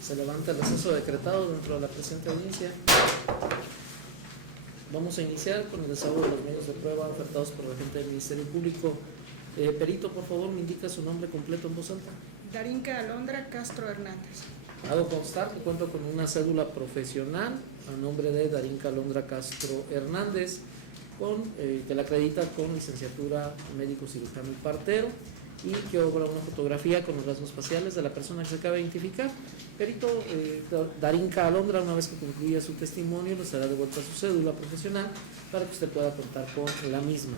Se levanta el receso decretado dentro de la presente audiencia. Vamos a iniciar con el desahogo de los medios de prueba ofertados por la gente del Ministerio Público. Perito, por favor, me indica su nombre completo en voz alta. Darinka Alondra Castro Hernández. Hago constar que cuento con una cédula profesional a nombre de Darinka Alondra Castro Hernández, que la acredita con licenciatura médico cirujano y partero, y que obra una fotografía con los rasgos faciales de la persona que se acaba de identificar. Perito, Darinka Alondra, una vez que concluya su testimonio, le será devuelta su cédula profesional para que usted pueda contar con la misma.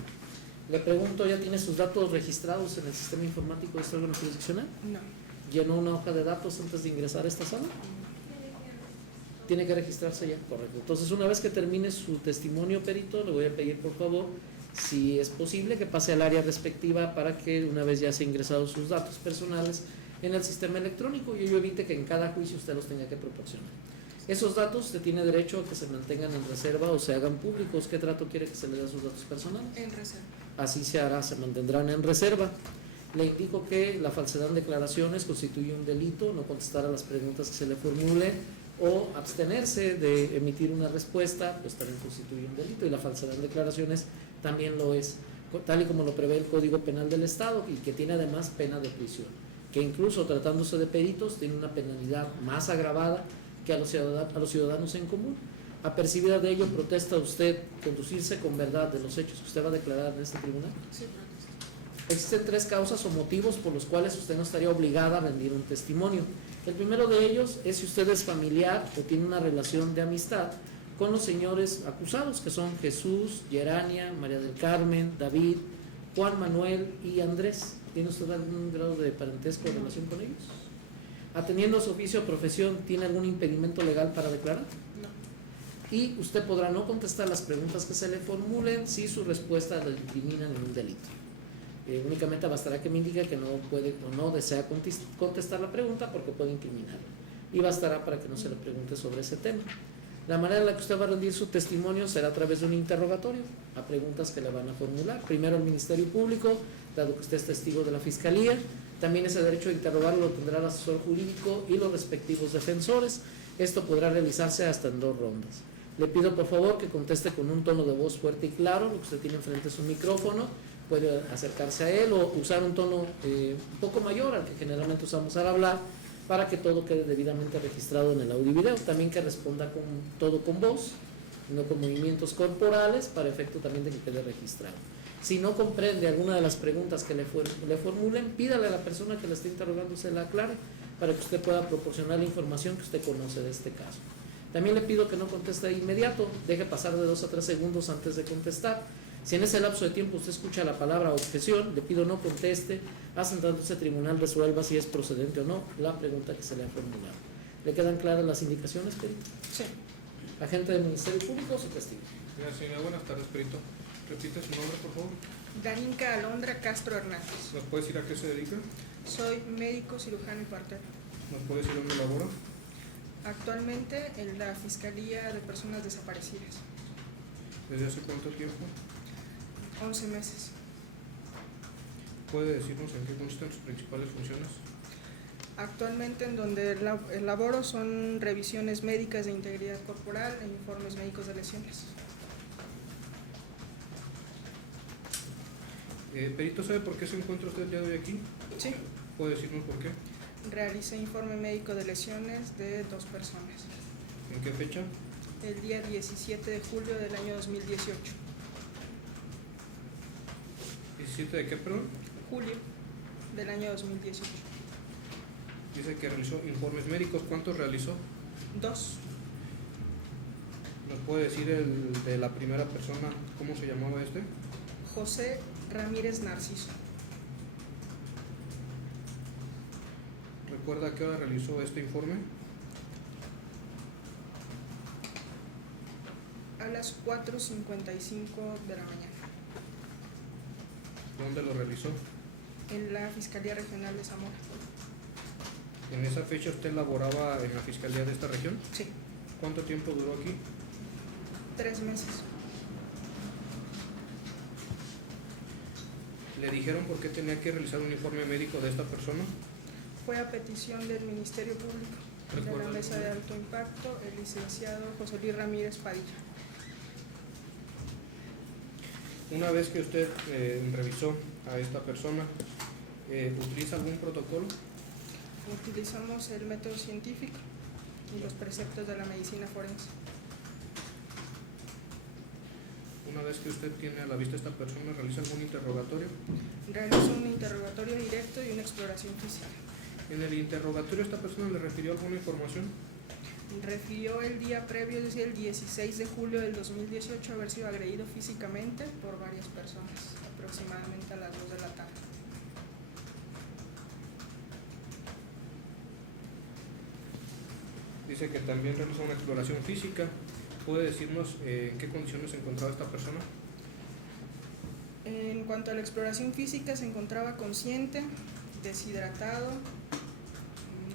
Le pregunto, ¿ya tiene sus datos registrados en el sistema informático de este órgano jurisdiccional? No. ¿Llenó una hoja de datos antes de ingresar a esta sala? Tiene que registrarse ya, correcto. Entonces, una vez que termine su testimonio, perito, le voy a pedir, por favor, si es posible, que pase al área respectiva para que, una vez ya se han ingresado sus datos personales en el sistema electrónico, y ello evite que en cada juicio usted los tenga que proporcionar. Esos datos usted tiene derecho a que se mantengan en reserva o se hagan públicos. ¿Qué trato quiere que se le dé a sus datos personales? En reserva. Así se hará, se mantendrán en reserva. Le indico que la falsedad en declaraciones constituye un delito. No contestar a las preguntas que se le formulen o abstenerse de emitir una respuesta, pues también constituye un delito, y la falsedad en declaraciones también lo es, tal y como lo prevé el Código Penal del Estado, y que tiene además pena de prisión, que incluso tratándose de peritos tiene una penalidad más agravada que a los ciudadanos en común. Apercibida de ello, ¿protesta usted conducirse con verdad de los hechos que usted va a declarar en este tribunal? Sí, protesto. Existen 3 causas o motivos por los cuales usted no estaría obligada a rendir un testimonio. El primero de ellos es si usted es familiar o tiene una relación de amistad con los señores acusados, que son Jesús, Gerania, María del Carmen, David, Juan Manuel y Andrés. ¿Tiene usted algún grado de parentesco o relación con ellos? Atendiendo a su oficio o profesión, ¿tiene algún impedimento legal para declarar? No. Y usted podrá no contestar las preguntas que se le formulen si su respuesta le incrimina ningún delito. Únicamente bastará que me indique que no puede o no desea contestar la pregunta porque puede incriminarla, y bastará para que no se le pregunte sobre ese tema. La manera en la que usted va a rendir su testimonio será a través de un interrogatorio a preguntas que le van a formular. Primero el Ministerio Público, dado que usted es testigo de la Fiscalía. También ese derecho de interrogarlo lo tendrá el asesor jurídico y los respectivos defensores. Esto podrá realizarse hasta en 2 rondas. Le pido por favor que conteste con un tono de voz fuerte y claro. Lo que usted tiene enfrente es un micrófono, puede acercarse a él o usar un tono un poco mayor al que generalmente usamos al hablar, para que todo quede debidamente registrado en el audio y video. También que responda todo con voz, no con movimientos corporales, para efecto también de que quede registrado. Si no comprende alguna de las preguntas que le formulen, pídale a la persona que le esté interrogando se la aclare, para que usted pueda proporcionar la información que usted conoce de este caso. También le pido que no conteste de inmediato, deje pasar de 2 a 3 segundos antes de contestar. Si en ese lapso de tiempo usted escucha la palabra objeción, le pido no conteste, hasta en tanto ese tribunal resuelva si es procedente o no la pregunta que se le ha formulado. ¿Le quedan claras las indicaciones, perito? Sí. Agente del Ministerio Público, su testigo. Señora, buenas tardes, perito. Repite su nombre, por favor. Darinka Alondra Castro Hernández. ¿Nos puede decir a qué se dedica? Soy médico cirujano y partero. ¿Nos puede decir dónde labora? Actualmente en la Fiscalía de Personas Desaparecidas. ¿Desde hace cuánto tiempo? 11 meses. ¿Puede decirnos en qué consisten sus principales funciones? Actualmente en donde laboro son revisiones médicas de integridad corporal e informes médicos de lesiones. Perito, ¿sabe por qué se encuentra usted el día de hoy aquí? Sí. ¿Puede decirnos por qué? Realicé informe médico de lesiones de 2 personas. ¿En qué fecha? El día 17 de julio del año 2018. ¿17 de qué, perdón? Julio del año 2018. Dice que realizó informes médicos. ¿Cuántos realizó? 2. ¿Nos puede decir el de la primera persona, cómo se llamaba este? José Ramírez Narciso. ¿Recuerda a qué hora realizó este informe? A las 4:55 de la mañana. ¿Dónde lo realizó? En la Fiscalía Regional de Zamora. ¿En esa fecha usted laboraba en la Fiscalía de esta región? Sí. ¿Cuánto tiempo duró aquí? 3 meses. ¿Le dijeron por qué tenía que realizar un informe médico de esta persona? Fue a petición del Ministerio Público. De la ¿Recuerda mesa el de nombre? alto impacto, el licenciado José Luis Ramírez Padilla. Una vez que usted revisó a esta persona, ¿utiliza algún protocolo? Utilizamos el método científico y los preceptos de la medicina forense. Una vez que usted tiene a la vista a esta persona, ¿realiza algún interrogatorio? Realizo un interrogatorio directo y una exploración física. En el interrogatorio, ¿esta persona le refirió alguna información? Refirió el día previo, es decir, el 16 de julio del 2018, haber sido agredido físicamente por varias personas, aproximadamente a las 2 de la tarde. Dice que también realizó una exploración física. ¿Puede decirnos en qué condiciones se encontraba esta persona? En cuanto a la exploración física, se encontraba consciente, deshidratado,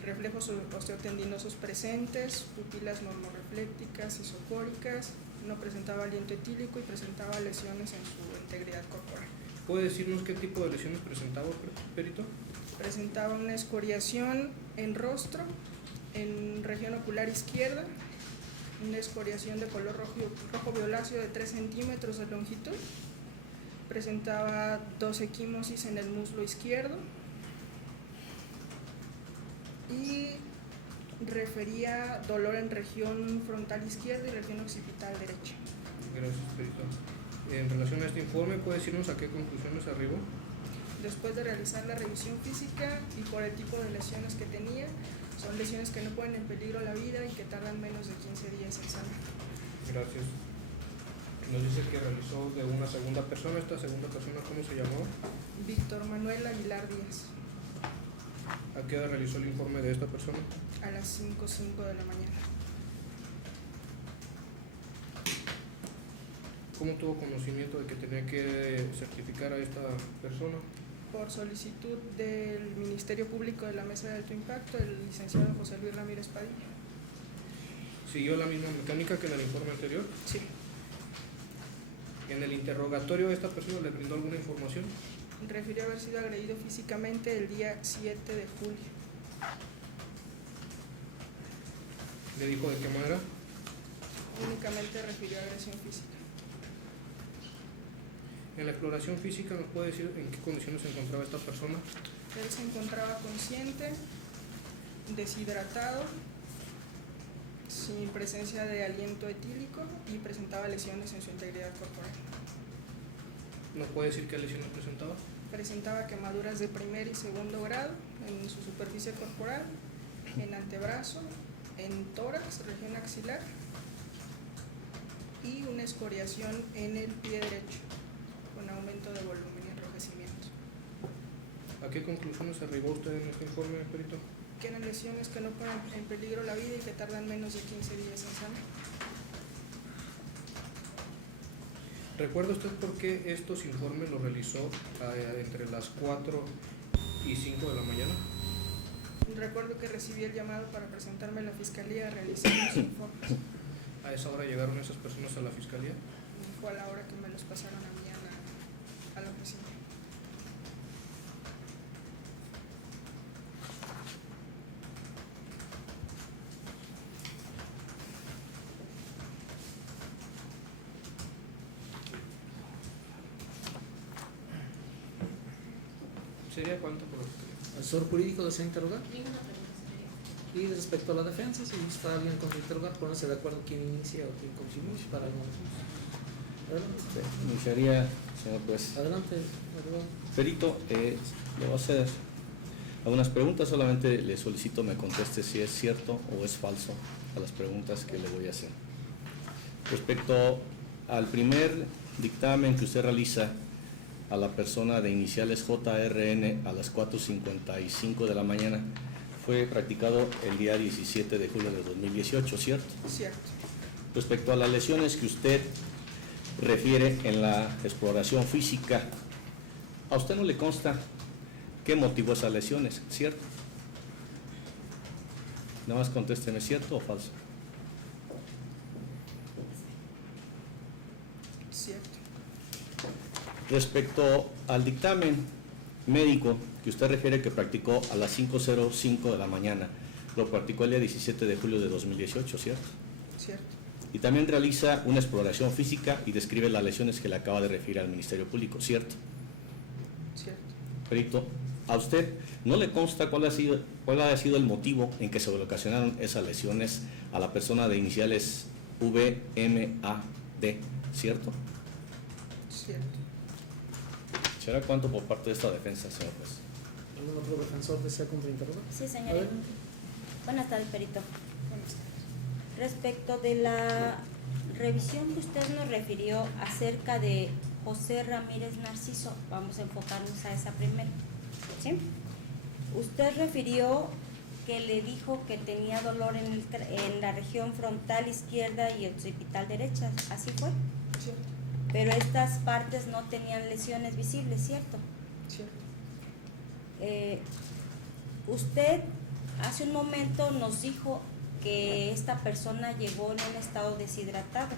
reflejos osteotendinosos presentes, pupilas normoreflécticas, isocóricas, no presentaba aliento etílico y presentaba lesiones en su integridad corporal. ¿Puede decirnos qué tipo de lesiones presentaba, perito? Presentaba una escoriación en rostro, en región ocular izquierda, una escoriación de color rojo violáceo de 3 centímetros de longitud, presentaba 2 equimosis en el muslo izquierdo y refería dolor en región frontal izquierda y región occipital derecha. Gracias, perito. En relación a este informe, ¿puede decirnos a qué conclusiones arribó? Después de realizar la revisión física y por el tipo de lesiones que tenía, son lesiones que no ponen en peligro la vida y que tardan menos de 15 días en sanar. Gracias. Nos dice que realizó de una segunda persona. ¿Esta segunda persona cómo se llamaba? Víctor Manuel Aguilar Díaz, ¿A qué hora realizó el informe de esta persona? a las 5:05 de la mañana. ¿Cómo tuvo conocimiento de que tenía que certificar a esta persona? Por solicitud del Ministerio Público de la Mesa de Alto Impacto, el licenciado José Luis Ramírez Padilla. ¿Siguió la misma mecánica que en el informe anterior? Sí. ¿En el interrogatorio esta persona le brindó alguna información? Refirió haber sido agredido físicamente el día 7 de julio. ¿Le dijo de qué manera? Únicamente refirió agresión física. En la exploración física, ¿nos puede decir en qué condiciones se encontraba esta persona? Él se encontraba consciente, deshidratado, sin presencia de aliento etílico y presentaba lesiones en su integridad corporal. ¿Nos puede decir qué lesiones presentaba? Presentaba quemaduras de primer y segundo grado en su superficie corporal, en antebrazo, en tórax, región axilar y una escoriación en el pie derecho con aumento de volumen y enrojecimiento. ¿A qué conclusiones arribó usted en este informe, perito? Que eran lesiones que no ponen en peligro la vida y que tardan menos de 15 días en sanar. ¿Recuerda usted por qué estos informes los realizó entre las 4 y 5 de la mañana? Recuerdo que recibí el llamado para presentarme a la fiscalía a realizar los informes. ¿A esa hora llegaron esas personas a la fiscalía? Fue a la hora que me los pasaron a mí a la oficina. ¿Sería cuánto por lo que creo? ¿El asesor jurídico desea interrogar? Ninguna pregunta, señoría. Y respecto a la defensa, si está alguien con interrogar, pónganse de acuerdo quién inicia o quién continúa para no. Adelante. Iniciaría, señor juez. Adelante, Eduardo. Perito, le voy a hacer algunas preguntas, solamente le solicito me conteste si es cierto o es falso a las preguntas que le voy a hacer. Respecto al primer dictamen que usted realiza a la persona de iniciales JRN a las 4:55 de la mañana, fue practicado el día 17 de julio de 2018, ¿cierto? Cierto. Respecto a las lesiones que usted refiere en la exploración física, a usted no le consta qué motivó esas lesiones, ¿cierto? Nada más contésteme, ¿cierto o falso? Cierto. Respecto al dictamen médico que usted refiere que practicó a las 5:05 de la mañana, Lo practicó el día 17 de julio de 2018, ¿cierto? Cierto. Y también realiza una exploración física y describe las lesiones que le acaba de referir al Ministerio Público, ¿cierto? Cierto. Perito, ¿a usted no le consta cuál ha sido el motivo en que se le ocasionaron esas lesiones a la persona de iniciales VMAD, ¿cierto? Cierto. ¿Será cuánto por parte de esta defensa, señor juez? ¿Algún otro defensor desea contrainterrogar? Sí, señor. Adelante. Buenas tardes, perito. Buenas tardes. Respecto de la revisión que usted nos refirió acerca de José Ramírez Narciso, vamos a enfocarnos a esa primera, ¿sí? Usted refirió que le dijo que tenía dolor en la región frontal izquierda y occipital derecha, ¿así fue? Cierto. Pero estas partes no tenían lesiones visibles, ¿cierto? Cierto. Usted hace un momento nos dijo que esta persona llegó en un estado deshidratado,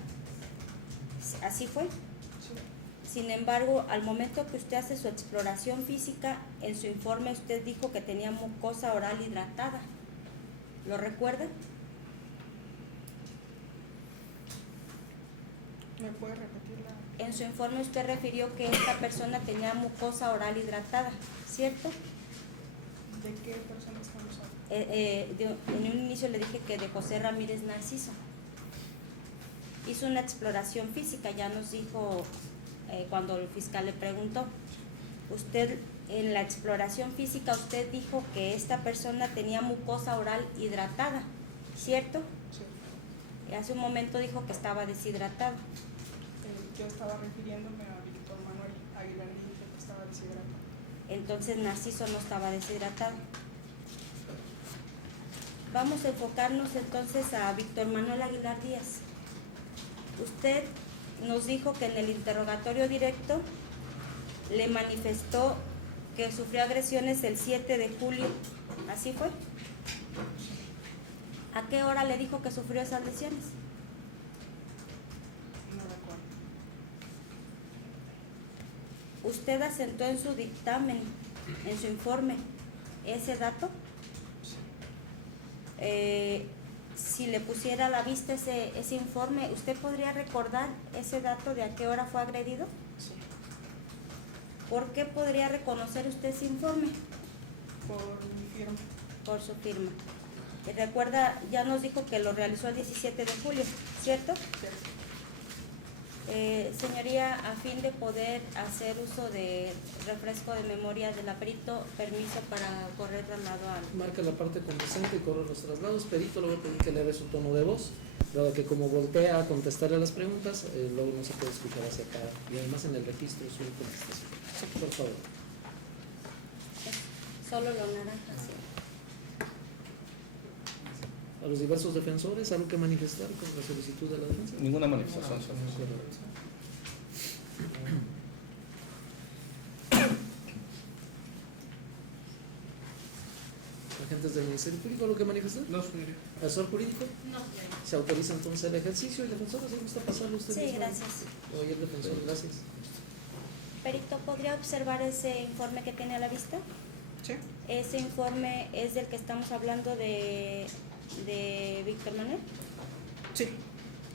¿así fue? Cierto. Sin embargo, al momento que usted hace su exploración física, en su informe usted dijo que tenía mucosa oral hidratada, ¿lo recuerda? ¿Me puede repetir la...? En su informe usted refirió que esta persona tenía mucosa oral hidratada, ¿cierto? ¿De qué persona estamos hablando? En un inicio le dije que de José Ramírez Narciso. Hizo una exploración física, ya nos dijo cuando el fiscal le preguntó. Usted, en la exploración física, usted dijo que esta persona tenía mucosa oral hidratada, ¿cierto? Cierto. Y hace un momento dijo que estaba deshidratado. Yo estaba refiriéndome a Víctor Manuel Aguilar y dije que estaba deshidratado. Entonces Narciso no estaba deshidratado. Vamos a enfocarnos entonces a Víctor Manuel Aguilar Díaz. Usted nos dijo que en el interrogatorio directo le manifestó que sufrió agresiones el 7 de julio, ¿así fue? ¿A qué hora le dijo que sufrió esas lesiones? No recuerdo. ¿Usted asentó en su dictamen, en su informe, ese dato? Si le pusiera a la vista ese informe, ¿usted podría recordar ese dato de a qué hora fue agredido? Sí. ¿Por qué podría reconocer usted ese informe? Por mi firma. Por su firma. Y recuerda, ya nos dijo que lo realizó el 17 de julio, ¿cierto? Cierto. Señoría, a fin de poder hacer uso de refresco de memoria del perito, permiso para correr traslado al... Marca la parte conducente y corre los traslados. Perito, le voy a pedir que eleve su tono de voz, dado que como voltea a contestarle a las preguntas, luego no se puede escuchar hacia acá. Y además en el registro su contestación. Por favor. Solo lo naranja, sí. A los diversos defensores, ¿algo que manifestar con la solicitud de la defensa? Ninguna manifestación, señor juez. Correcto. Agentes del Ministerio Público, ¿algo que manifestar? No, señoría. ¿Asesor jurídico? No. Se autoriza entonces el ejercicio. ¿El defensor se gusta pasarlo usted Sí, mismo? gracias. Oye, el defensor, gracias. Perito, ¿podría observar ese informe que tiene a la vista? ¿Sí? Ese informe es del que estamos hablando de Víctor Manuel. Sí.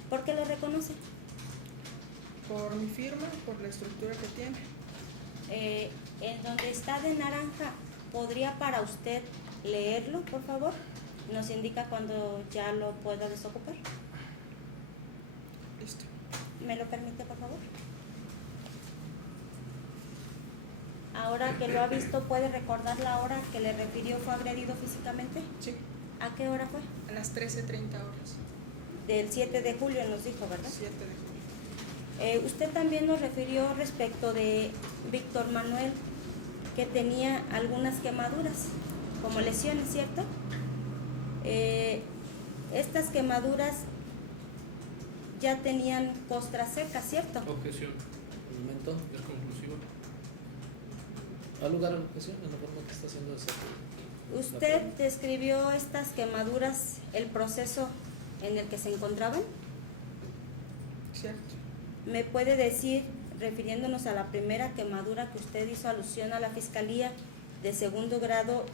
¿Por qué lo reconoce? Por mi firma, por la estructura que tiene. En donde está de naranja, ¿podría para usted leerlo, por favor? Nos indica cuando ya lo pueda desocupar. Listo. ¿Me lo permite, por favor? Ahora que lo ha visto, ¿puede recordar la hora que le refirió fue agredido físicamente? Sí. ¿A qué hora fue? A las 13:30 horas. Del 7 de julio nos dijo, ¿verdad? 7 de julio. Usted también nos refirió respecto de Víctor Manuel que tenía algunas quemaduras como lesiones, ¿cierto? Estas quemaduras ya tenían costra seca, ¿cierto? Objeción. Un momento. Es conclusivo. ¿Ha lugar a la objeción en la forma que está haciendo eso? ¿Usted describió estas quemaduras, el proceso en el que se encontraban? Cierto. ¿Me puede decir, refiriéndonos a la primera quemadura que usted hizo alusión a la Fiscalía de segundo grado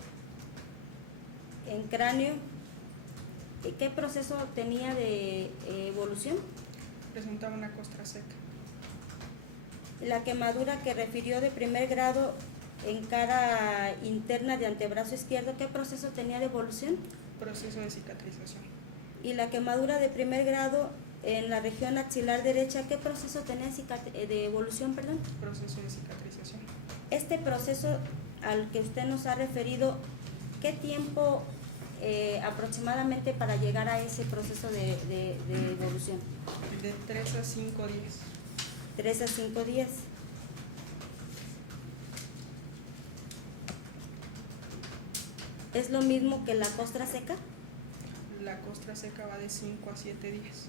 en cráneo ¿qué proceso tenía de evolución? Presentaba una costra seca. La quemadura que refirió de primer grado en cara interna de antebrazo izquierdo, ¿qué proceso tenía de evolución? Proceso de cicatrización. Y la quemadura de primer grado en la región axilar derecha, ¿qué proceso tenía de evolución, perdón? Proceso de cicatrización. Este proceso al que usted nos ha referido, ¿qué tiempo aproximadamente para llegar a ese proceso de evolución? De 3 a 5 días. 3 a 5 días. ¿Es lo mismo que la costra seca? La costra seca va de 5 a 7 días.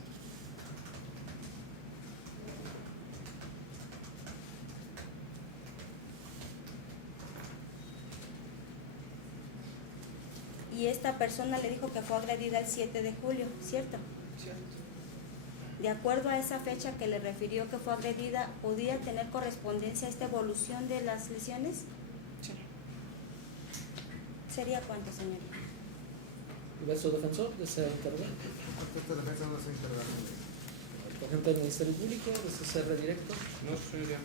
Y esta persona le dijo que fue agredida el 7 de julio, ¿cierto? ¿Cierto? De acuerdo a esa fecha que le refirió que fue agredida, ¿podía tener correspondencia a esta evolución de las lesiones? Sí. ¿Sería cuánto, señorita? Verso defensor, desea intervenir. Esta defensa no se interna. Agente del Ministerio Público, desea ser directo. No, señoría.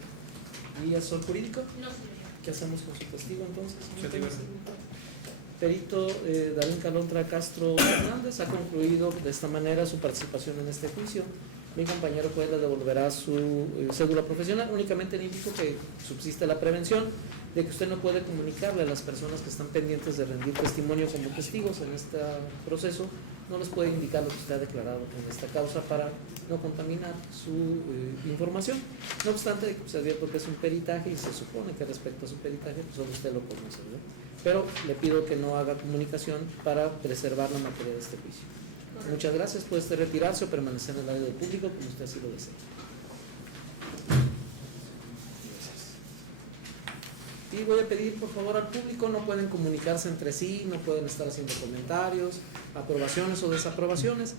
¿Y asesor jurídico? No, señoría. ¿Qué hacemos con su testigo entonces? Se libera. Perito Darín Calontra Castro Hernández ha concluido de esta manera su participación en este juicio. Mi compañero juez le devolverá su cédula profesional. Únicamente le indico que subsiste la prevención de que usted no puede comunicarle a las personas que están pendientes de rendir testimonio como testigos en este proceso, no les puede indicar lo que usted ha declarado en esta causa para no contaminar su información. No obstante, se advierte que es un peritaje y se supone que respecto a su peritaje, pues solo usted lo conoce, ¿verdad? Pero le pido que no haga comunicación para preservar la materia de este juicio. Muchas gracias. Puede usted retirarse o permanecer en el área del público como usted así lo desee. Y voy a pedir por favor al público, no pueden comunicarse entre sí, no pueden estar haciendo comentarios, aprobaciones o desaprobaciones.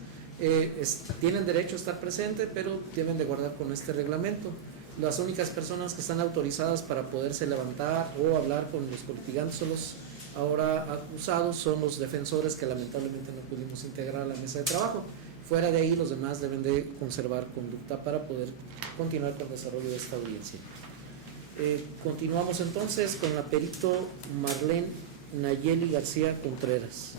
Tienen derecho a estar presentes, pero deben de guardar con este reglamento. Las únicas personas que están autorizadas para poderse levantar o hablar con los litigantes o los ahora acusados son los defensores, que lamentablemente no pudimos integrar a la mesa de trabajo. Fuera de ahí, los demás deben de conservar conducta para poder continuar con el desarrollo de esta audiencia. Continuamos entonces con la perito Marlene Nayeli García Contreras.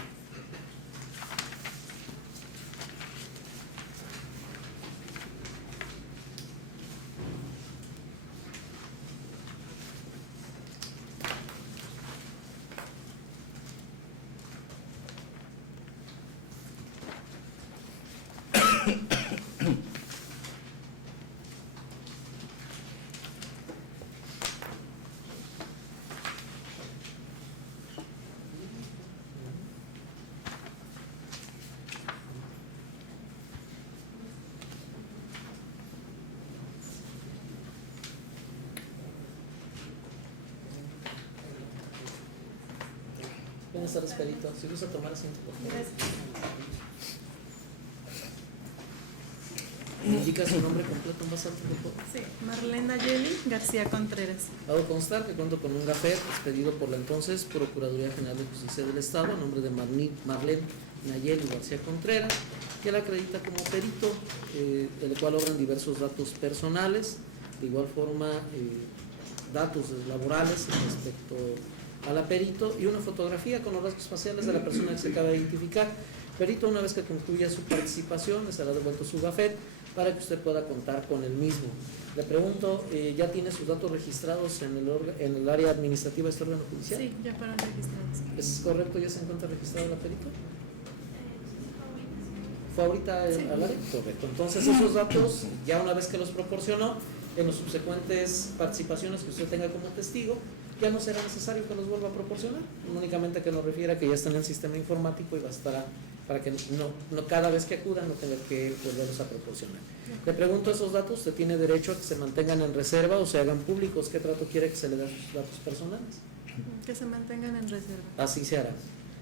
Buenas tardes, perito. Si gusta tomar asiento, por favor. Indica su nombre completo en voz alta, por favor. Sí, Marlene Nayeli García Contreras. Hago constar que cuento con un gafet expedido por la entonces Procuraduría General de Justicia del Estado a nombre de Marlene Nayeli García Contreras, que la acredita como perito, del cual obran diversos datos personales, de igual forma datos laborales respecto a la perito y una fotografía con los rasgos faciales de la persona que se acaba de identificar. Perito, una vez que concluya su participación, le será devuelto su gafet para que usted pueda contar con el mismo. Le pregunto, ¿ya tiene sus datos registrados en el área administrativa de este órgano judicial? Sí, ya fueron registrados. ¿Es correcto? ¿Ya se encuentra registrado la perito? ¿Fue ahorita al área? Correcto. Entonces esos datos, ya una vez que los proporcionó, en las subsecuentes participaciones que usted tenga como testigo, ya no será necesario que los vuelva a proporcionar, únicamente que nos refiera que ya está en el sistema informático y bastará para que no cada vez que acudan no tenga que volverlos a proporcionar. Le pregunto, ¿esos datos usted tiene derecho a que se mantengan en reserva o se hagan públicos? ¿Qué trato quiere que se le dé a sus datos personales? Que se mantengan en reserva. Así se hará.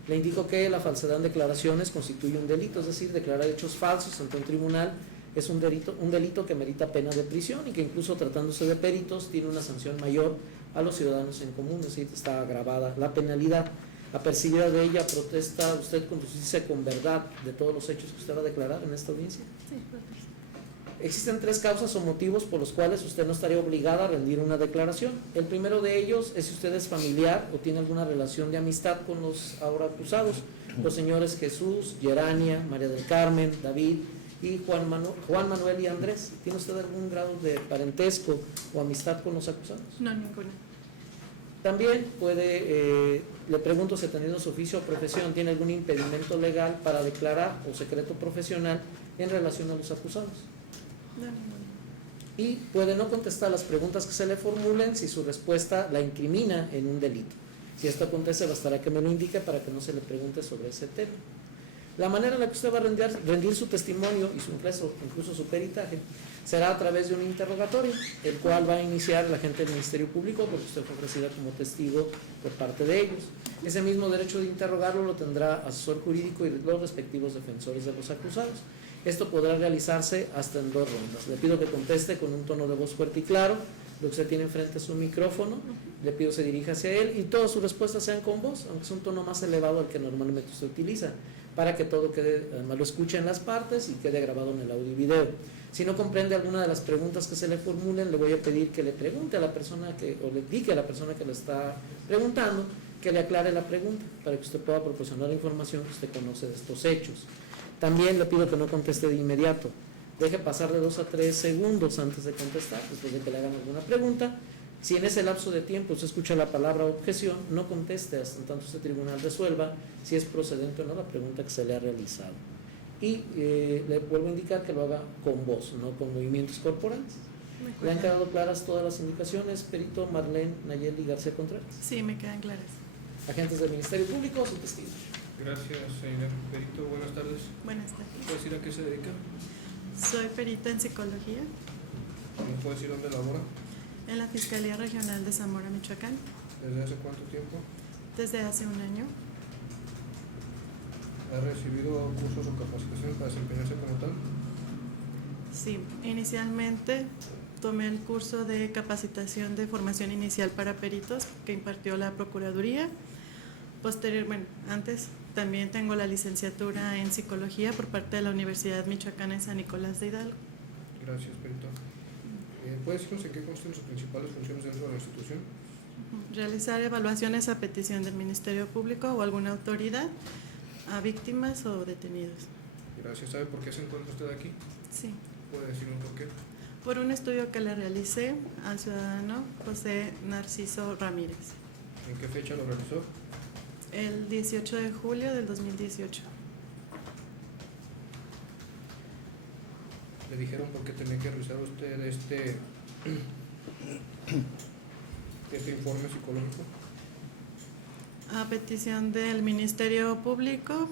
Le indico que la falsedad en declaraciones constituye un delito, es decir, declarar hechos falsos ante un tribunal es un delito que merita pena de prisión y que incluso tratándose de peritos tiene una sanción mayor a los ciudadanos en común, es decir, está agravada la penalidad. Apercibida de ella, ¿protesta usted conducirse con verdad de todos los hechos que usted va a declarar en esta audiencia? Sí, protesto. Existen 3 causas o motivos por los cuales usted no estaría obligada a rendir una declaración. El primero de ellos es si usted es familiar o tiene alguna relación de amistad con los ahora acusados, los señores Jesús, Gerania, María del Carmen, David y Juan Manuel y Andrés. ¿Tiene usted algún grado de parentesco o amistad con los acusados? No, ninguna. También puede, le pregunto si atendiendo su oficio o profesión tiene algún impedimento legal para declarar o secreto profesional en relación a los acusados. No, ninguna. Y puede no contestar las preguntas que se le formulen si su respuesta la incrimina en un delito. Si esto acontece, bastará que me lo indique para que no se le pregunte sobre ese tema. La manera en la que usted va a rendir su testimonio y incluso su peritaje será a través de un interrogatorio, el cual va a iniciar el agente del Ministerio Público porque usted fue ofrecida como testigo por parte de ellos. Ese mismo derecho de interrogarlo lo tendrá asesor jurídico y los respectivos defensores de los acusados. Esto podrá realizarse hasta en 2 rondas. Le pido que conteste con un tono de voz fuerte y claro. Lo que usted tiene enfrente es un micrófono. Le pido se dirija hacia él y todas sus respuestas sean con voz, aunque es un tono más elevado al que normalmente usted utiliza, para que todo quede, además lo escuche en las partes y quede grabado en el audio y video. Si no comprende alguna de las preguntas que se le formulen, le voy a pedir que le pregunte a la persona o le indique a la persona que le está preguntando, que le aclare la pregunta, para que usted pueda proporcionar la información que usted conoce de estos hechos. También le pido que no conteste de inmediato. Deje pasar de 2 a 3 segundos antes de contestar, después de que le hagan alguna pregunta. Si en ese lapso de tiempo usted escucha la palabra objeción, no conteste hasta en tanto este tribunal resuelva si es procedente o no la pregunta que se le ha realizado. Y le vuelvo a indicar que lo haga con voz, no con movimientos corporales. ¿Le han quedado claras todas las indicaciones, perito Marlene Nayeli García Contreras? Sí, me quedan claras. Agentes del Ministerio Público, su testigo. Gracias, señor perito. Buenas tardes. Buenas tardes. ¿Puede decir a qué se dedica? Soy perita en psicología ¿Me puede decir dónde labora? en la Fiscalía Regional de Zamora, Michoacán, ¿Desde hace cuánto tiempo? desde hace un año. ¿Ha recibido cursos o capacitaciones para desempeñarse como tal? Sí, inicialmente tomé el curso de capacitación de formación inicial para peritos que impartió la Procuraduría. Antes también tengo la licenciatura en psicología por parte de la Universidad Michoacana en San Nicolás de Hidalgo. Gracias, perito. ¿Puede decirnos en qué consisten sus principales funciones dentro de la institución? Realizar evaluaciones a petición del Ministerio Público o alguna autoridad a víctimas o detenidos. Gracias. ¿Sabe por qué se encuentra usted aquí? Sí, ¿Puede decirnos por qué? por un estudio que le realicé al ciudadano José Narciso Ramírez ¿En qué fecha lo realizó? el 18 de julio del 2018. ¿Le dijeron por qué tenía que realizar usted este informe psicológico? A petición del Ministerio Público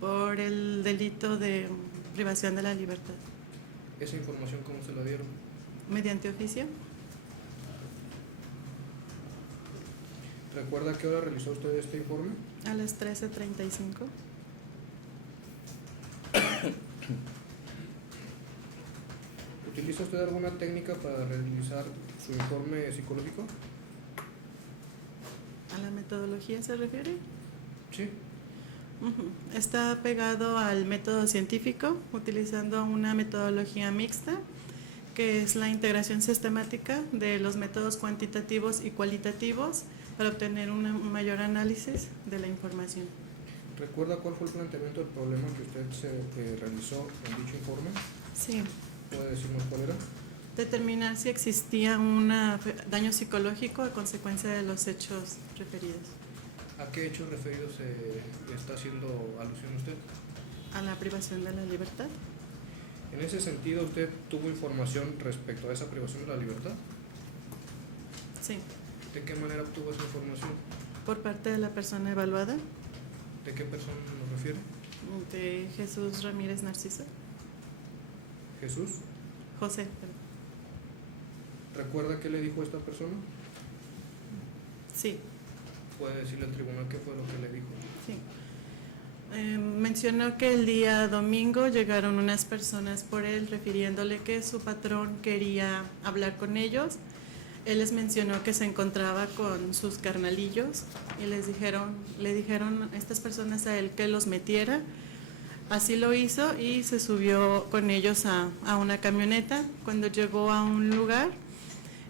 por el delito de privación de la libertad. ¿Esa información cómo se la dieron? Mediante oficio, ¿Recuerda a qué hora realizó usted este informe? a las 13:35. ¿Utiliza usted alguna técnica para realizar su informe psicológico? ¿A la metodología se refiere? Sí. Ujú. Está pegado al método científico, utilizando una metodología mixta, que es la integración sistemática de los métodos cuantitativos y cualitativos para obtener un mayor análisis de la información. ¿Recuerda cuál fue el planteamiento del problema que usted se realizó en dicho informe? Sí, ¿Puede decirnos cuál era? determinar si existía un daño psicológico a consecuencia de los hechos referidos. ¿A qué hechos referidos está haciendo alusión usted? A la privación de la libertad. En ese sentido, ¿usted tuvo información respecto a esa privación de la libertad? Sí, ¿De qué manera obtuvo esa información? por parte de la persona evaluada, ¿De qué persona nos refiere? de Jesús Ramírez Narciso. ¿Jesús? José, perdón. ¿Recuerda qué le dijo esta persona? Sí, ¿Puede decirle al tribunal qué fue lo que le dijo? sí. Mencionó que el día domingo llegaron unas personas por él refiriéndole que su patrón quería hablar con ellos él les mencionó que se encontraba con sus carnalillos y le dijeron a estas personas a él que los metiera. Así lo hizo y se subió con ellos a una camioneta. Cuando llegó a un lugar,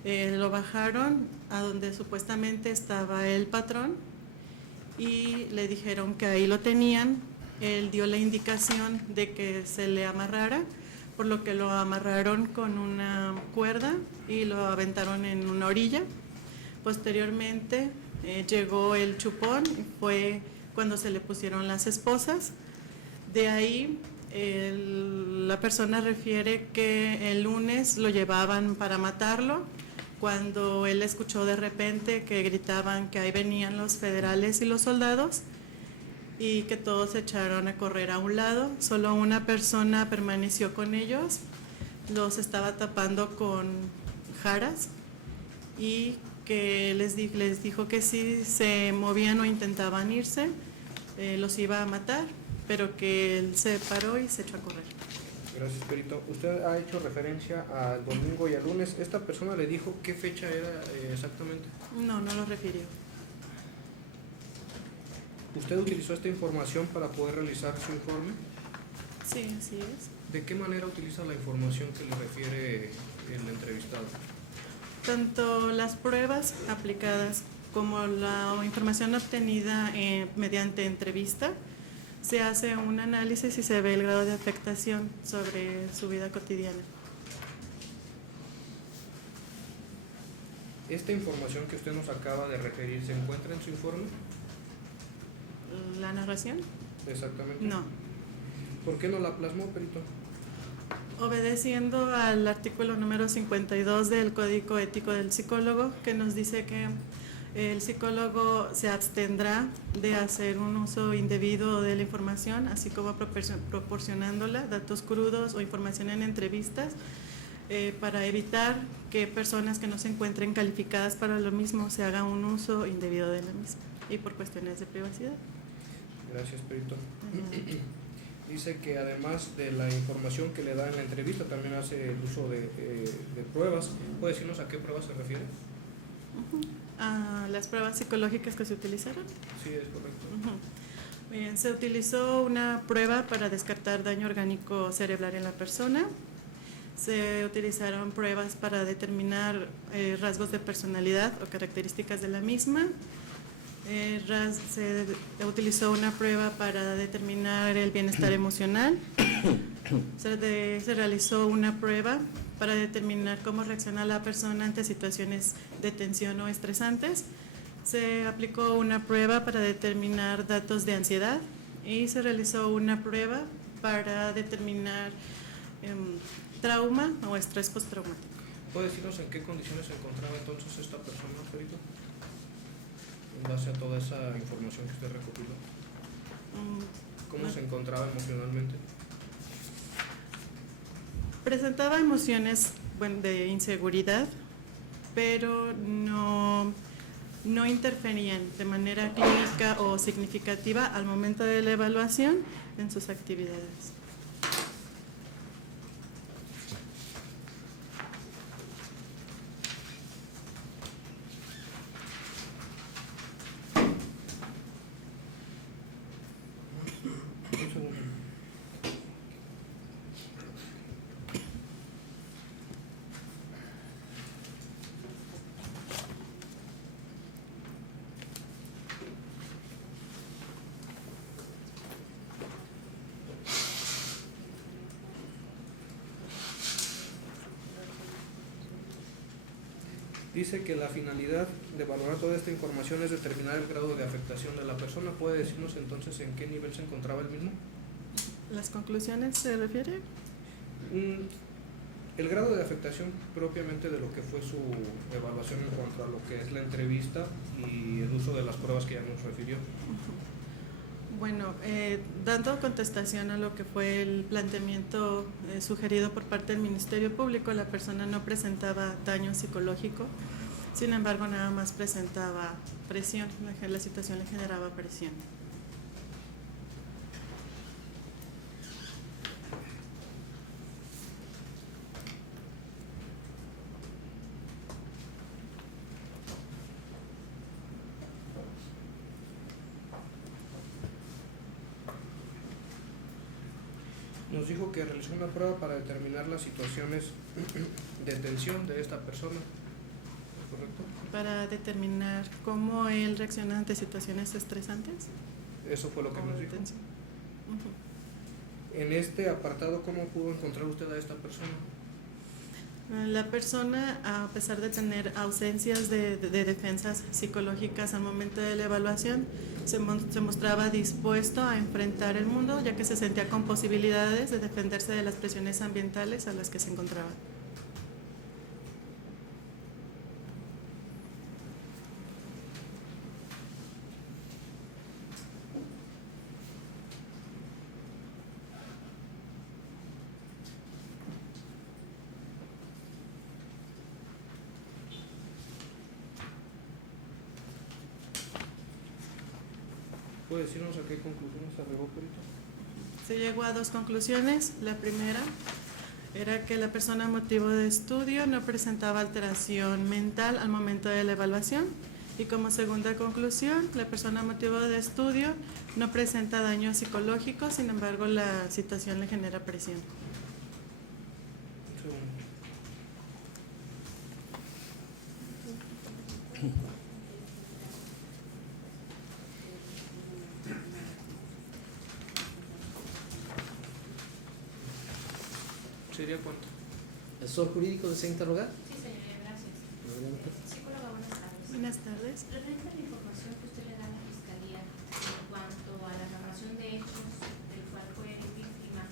lo bajaron a donde supuestamente estaba el patrón y le dijeron que ahí lo tenían. Él dio la indicación de que se le amarrara, por lo que lo amarraron con una cuerda y lo aventaron en una orilla. Posteriormente llegó el chupón y fue cuando se le pusieron las esposas. De ahí la persona refiere que el lunes lo llevaban para matarlo, cuando él escuchó de repente que gritaban que ahí venían los federales y los soldados y que todos se echaron a correr a un lado. Solo una persona permaneció con ellos, los estaba tapando con jaras y que les dijo que si se movían o intentaban irse, los iba a matar, pero que él se paró y se echó a correr. Gracias, perito. Usted ha hecho referencia al domingo y al lunes. ¿Esta persona le dijo qué fecha era exactamente? No lo refirió. ¿Usted utilizó esta información para poder realizar su informe? Sí, así es. ¿De qué manera utiliza la información que le refiere el entrevistado? Tanto las pruebas aplicadas como la información obtenida mediante entrevista, se hace un análisis y se ve el grado de afectación sobre su vida cotidiana. ¿Esta información que usted nos acaba de referir se encuentra en su informe? ¿La narración? Exactamente. No. ¿Por qué no la plasmó, perito? Obedeciendo al artículo número 52 del Código Ético del Psicólogo, que nos dice que el psicólogo se abstendrá de hacer un uso indebido de la información, así como proporcionándola, datos crudos o información en entrevistas, para evitar que personas que no se encuentren calificadas para lo mismo se haga un uso indebido de la misma y por cuestiones de privacidad. Gracias, perito. Dice que además de la información que le da en la entrevista, también hace el uso de pruebas. ¿Puede decirnos a qué pruebas se refiere? A las pruebas psicológicas que se utilizaron. Sí, es correcto. Bien, se utilizó una prueba para descartar daño orgánico cerebral en la persona. Se utilizaron pruebas para determinar rasgos de personalidad o características de la misma. Se utilizó una prueba para determinar el bienestar emocional. Se realizó una prueba para determinar cómo reacciona la persona ante situaciones de tensión o estresantes. Se aplicó una prueba para determinar datos de ansiedad y se realizó una prueba para determinar trauma o estrés postraumático. ¿Puede decirnos en qué condiciones se encontraba entonces esta persona, perito? En base a toda esa información que usted recopiló. ¿Cómo se encontraba emocionalmente? Presentaba emociones de inseguridad, pero no interferían de manera clínica o significativa al momento de la evaluación en sus actividades. Un segundo. Dice que la finalidad de valorar toda esta información es determinar el grado de afectación de la persona. ¿Puede decirnos entonces en qué nivel se encontraba el mismo? ¿Las conclusiones se refiere? El grado de afectación propiamente de lo que fue su evaluación en cuanto a lo que es la entrevista y el uso de las pruebas que ya nos refirió. Bueno, dando contestación a lo que fue el planteamiento sugerido por parte del Ministerio Público, la persona no presentaba daño psicológico, sin embargo nada más presentaba presión, la situación le generaba presión. Nos dijo que realizó una prueba para determinar las situaciones de tensión de esta persona, ¿es correcto? Para determinar cómo él reacciona ante situaciones estresantes. Eso fue lo que o nos de dijo. tensión. Ujú. En este apartado, ¿cómo pudo encontrar usted a esta persona? La persona, a pesar de tener ausencias de defensas psicológicas al momento de la evaluación, se mostraba dispuesto a enfrentar el mundo, ya que se sentía con posibilidades de defenderse de las presiones ambientales a las que se encontraba. ¿Puede decirnos a qué conclusiones arribó, perito? Se llegó a dos conclusiones. La primera era que la persona motivo de estudio no presentaba alteración mental al momento de la evaluación. Y como segunda conclusión, la persona motivo de estudio no presenta daño psicológico, sin embargo la situación le genera presión. Un segundo. ¿Sería cuánto? ¿Asesor jurídico desea interrogar? Sí, señoría, gracias. Adelante. Psicóloga, buenas tardes. Buenas tardes. Referente a la información que usted le da a la Fiscalía en cuanto a la narración de hechos del cual fue víctima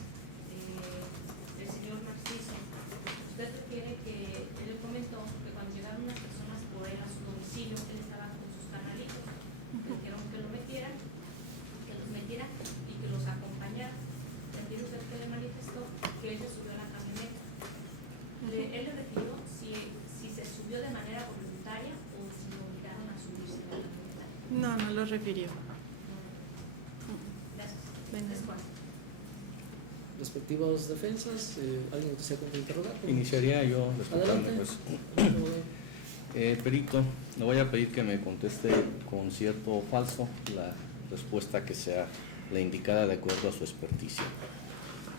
del señor Narciso, usted refiere que él le comentó que cuando llegaron unas personas por él a su domicilio, él estaba con sus carnalitos, le dijeron que los metiera y que los acompañara. Entiende usted que le manifestó que él se subió a la camioneta. Él le refirió si se subió de manera voluntaria o si lo obligaron a subirse a la camioneta. No, no lo refirió. Gracias. Venga. Es cuanto. Respectivas defensas, ¿alguien desea interrogar? Iniciaría yo respondiendo, Adelante. pues. Perito, le voy a pedir que me conteste con cierto o falso la respuesta que sea la indicada de acuerdo a su experticia.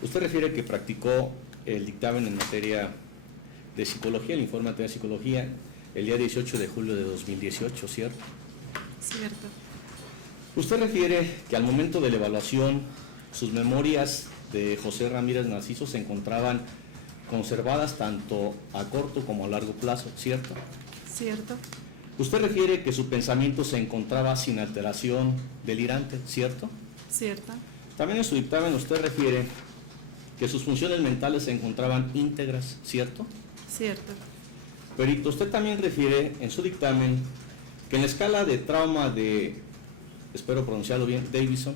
Usted refiere que practicó el dictamen en materia de psicología, el informe de psicología, el día 18 de julio de 2018, ¿cierto? Cierto. Usted refiere que al momento de la evaluación sus memorias de José Ramírez Narciso se encontraban conservadas tanto a corto como a largo plazo, ¿cierto? Cierto. Usted refiere que su pensamiento se encontraba sin alteración delirante, ¿cierto? Cierto. También en su dictamen usted refiere que sus funciones mentales se encontraban íntegras, ¿cierto? Cierto. Perito, usted también refiere en su dictamen que en la escala de trauma de, espero pronunciarlo bien, Davison,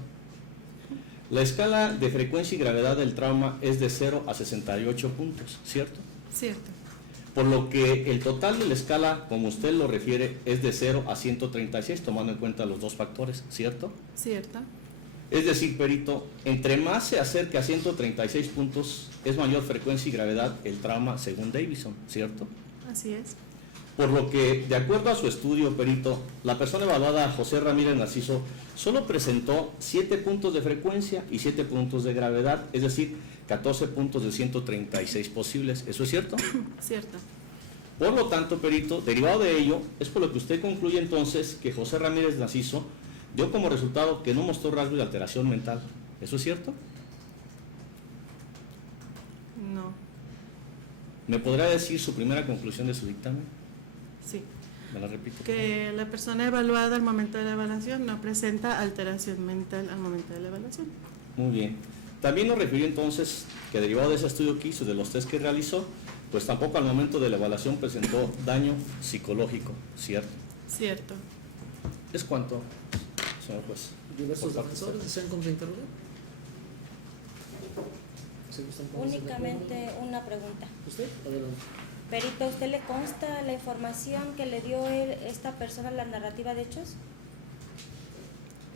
la escala de frecuencia y gravedad del trauma es de 0 a 68 puntos, ¿cierto? Cierto. Por lo que el total de la escala, como usted lo refiere, es de 0 a 136, tomando en cuenta los dos factores, ¿cierto? Cierto. Es decir, perito, entre más se acerque a 136 puntos, es mayor frecuencia y gravedad el trauma según Davison, ¿cierto? Así es. Por lo que, de acuerdo a su estudio, perito, la persona evaluada, José Ramírez Narciso, solo presentó 7 puntos de frecuencia y 7 puntos de gravedad, es decir, 14 puntos de 136 posibles. ¿Eso es cierto? Cierto. Por lo tanto, perito, derivado de ello, es por lo que usted concluye entonces que José Ramírez Narciso dio como resultado que no mostró rasgos de alteración mental. ¿Eso es cierto? No. ¿Me podrá decir su primera conclusión de su dictamen? Sí. ¿Me la repito? Que la persona evaluada al momento de la evaluación no presenta alteración mental al momento de la evaluación. Muy bien. También nos refirió entonces que derivado de ese estudio que hizo, de los test que realizó, pues tampoco al momento de la evaluación presentó daño psicológico, ¿cierto? Cierto. ¿Es cuánto, señor juez? ¿Diversos Por parte defensores desean contrainterrogar? ¿Se gustan ponerse de acuerdo? Únicamente una pregunta. ¿Usted? Adelante. Perito, ¿a usted le consta la información que le dio esta persona a la narrativa de hechos?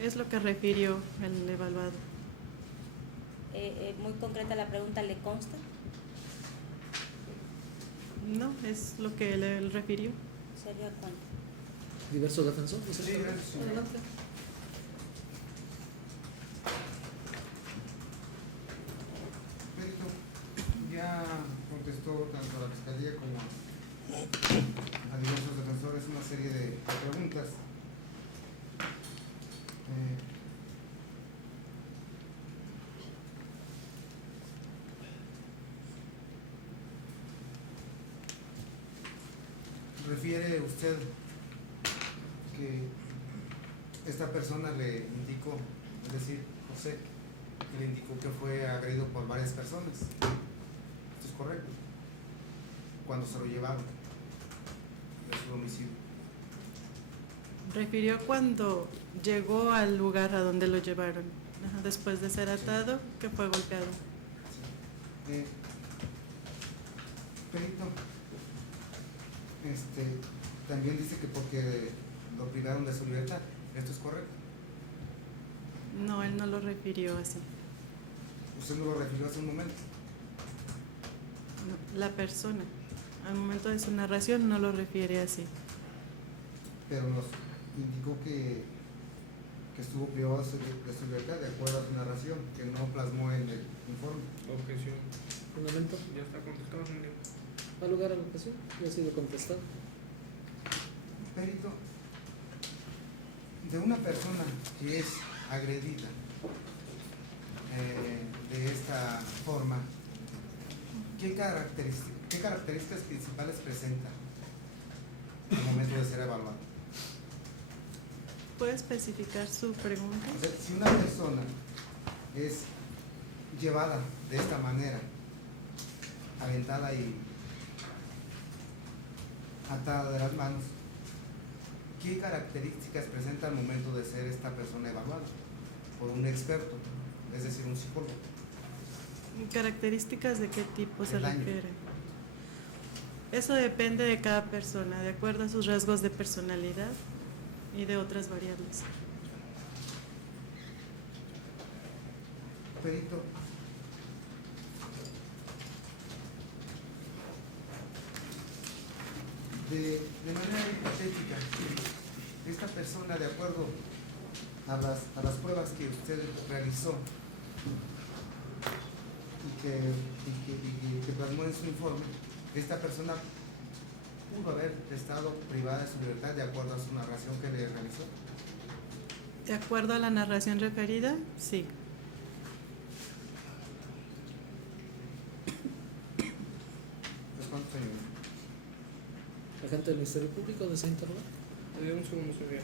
Es lo que refirió el evaluado. Muy concreta la pregunta, ¿le consta? No, es lo que él refirió. ¿Sería cuánto? ¿Diversos defensores desean Sí, interrogar? gracias. Adelante. preguntas. ¿Refiere usted que esta persona le indicó, es decir, José, que le indicó que fue agredido por varias personas? ¿Esto es correcto? Cuando se lo llevaron de su domicilio. Refirió cuando llegó al lugar a donde lo llevaron, ajá, después de ser atado, que fue golpeado. Perito, también dice que porque lo privaron de su libertad. ¿Esto es correcto? No, él no lo refirió así. Usted no lo refirió hace un momento. No, la persona, al momento de su narración, no lo refiere así. Pero nos indicó que estuvo privado de su libertad, de acuerdo a su narración, que no plasmó en el informe. Objeción. Fundamento. Ya está contestado, señoría. ¿Da lugar a la objeción? Ya ha sido contestado. Perito, de una persona que es agredida de esta forma, ¿qué características principales presenta al momento de ser evaluado? ¿Puede especificar su pregunta? O sea, si una persona es llevada de esta manera, aventada y atada de las manos, ¿qué características presenta al momento de ser esta persona evaluada por un experto, es decir, un psicólogo? ¿Características de qué tipo se El daño. refiere? Eso depende de cada persona, de acuerdo a sus rasgos de personalidad y de otras variables. Perito, de manera hipotética, esta persona, de acuerdo a las pruebas que usted realizó y que plasmó en su informe, esta persona pudo haber estado privada de su libertad de acuerdo a su narración que le realizó. De acuerdo a la narración referida, sí. Pues, ¿cuántos años? ¿Agente del Ministerio Público desea interrogar? Un segundo, señoría.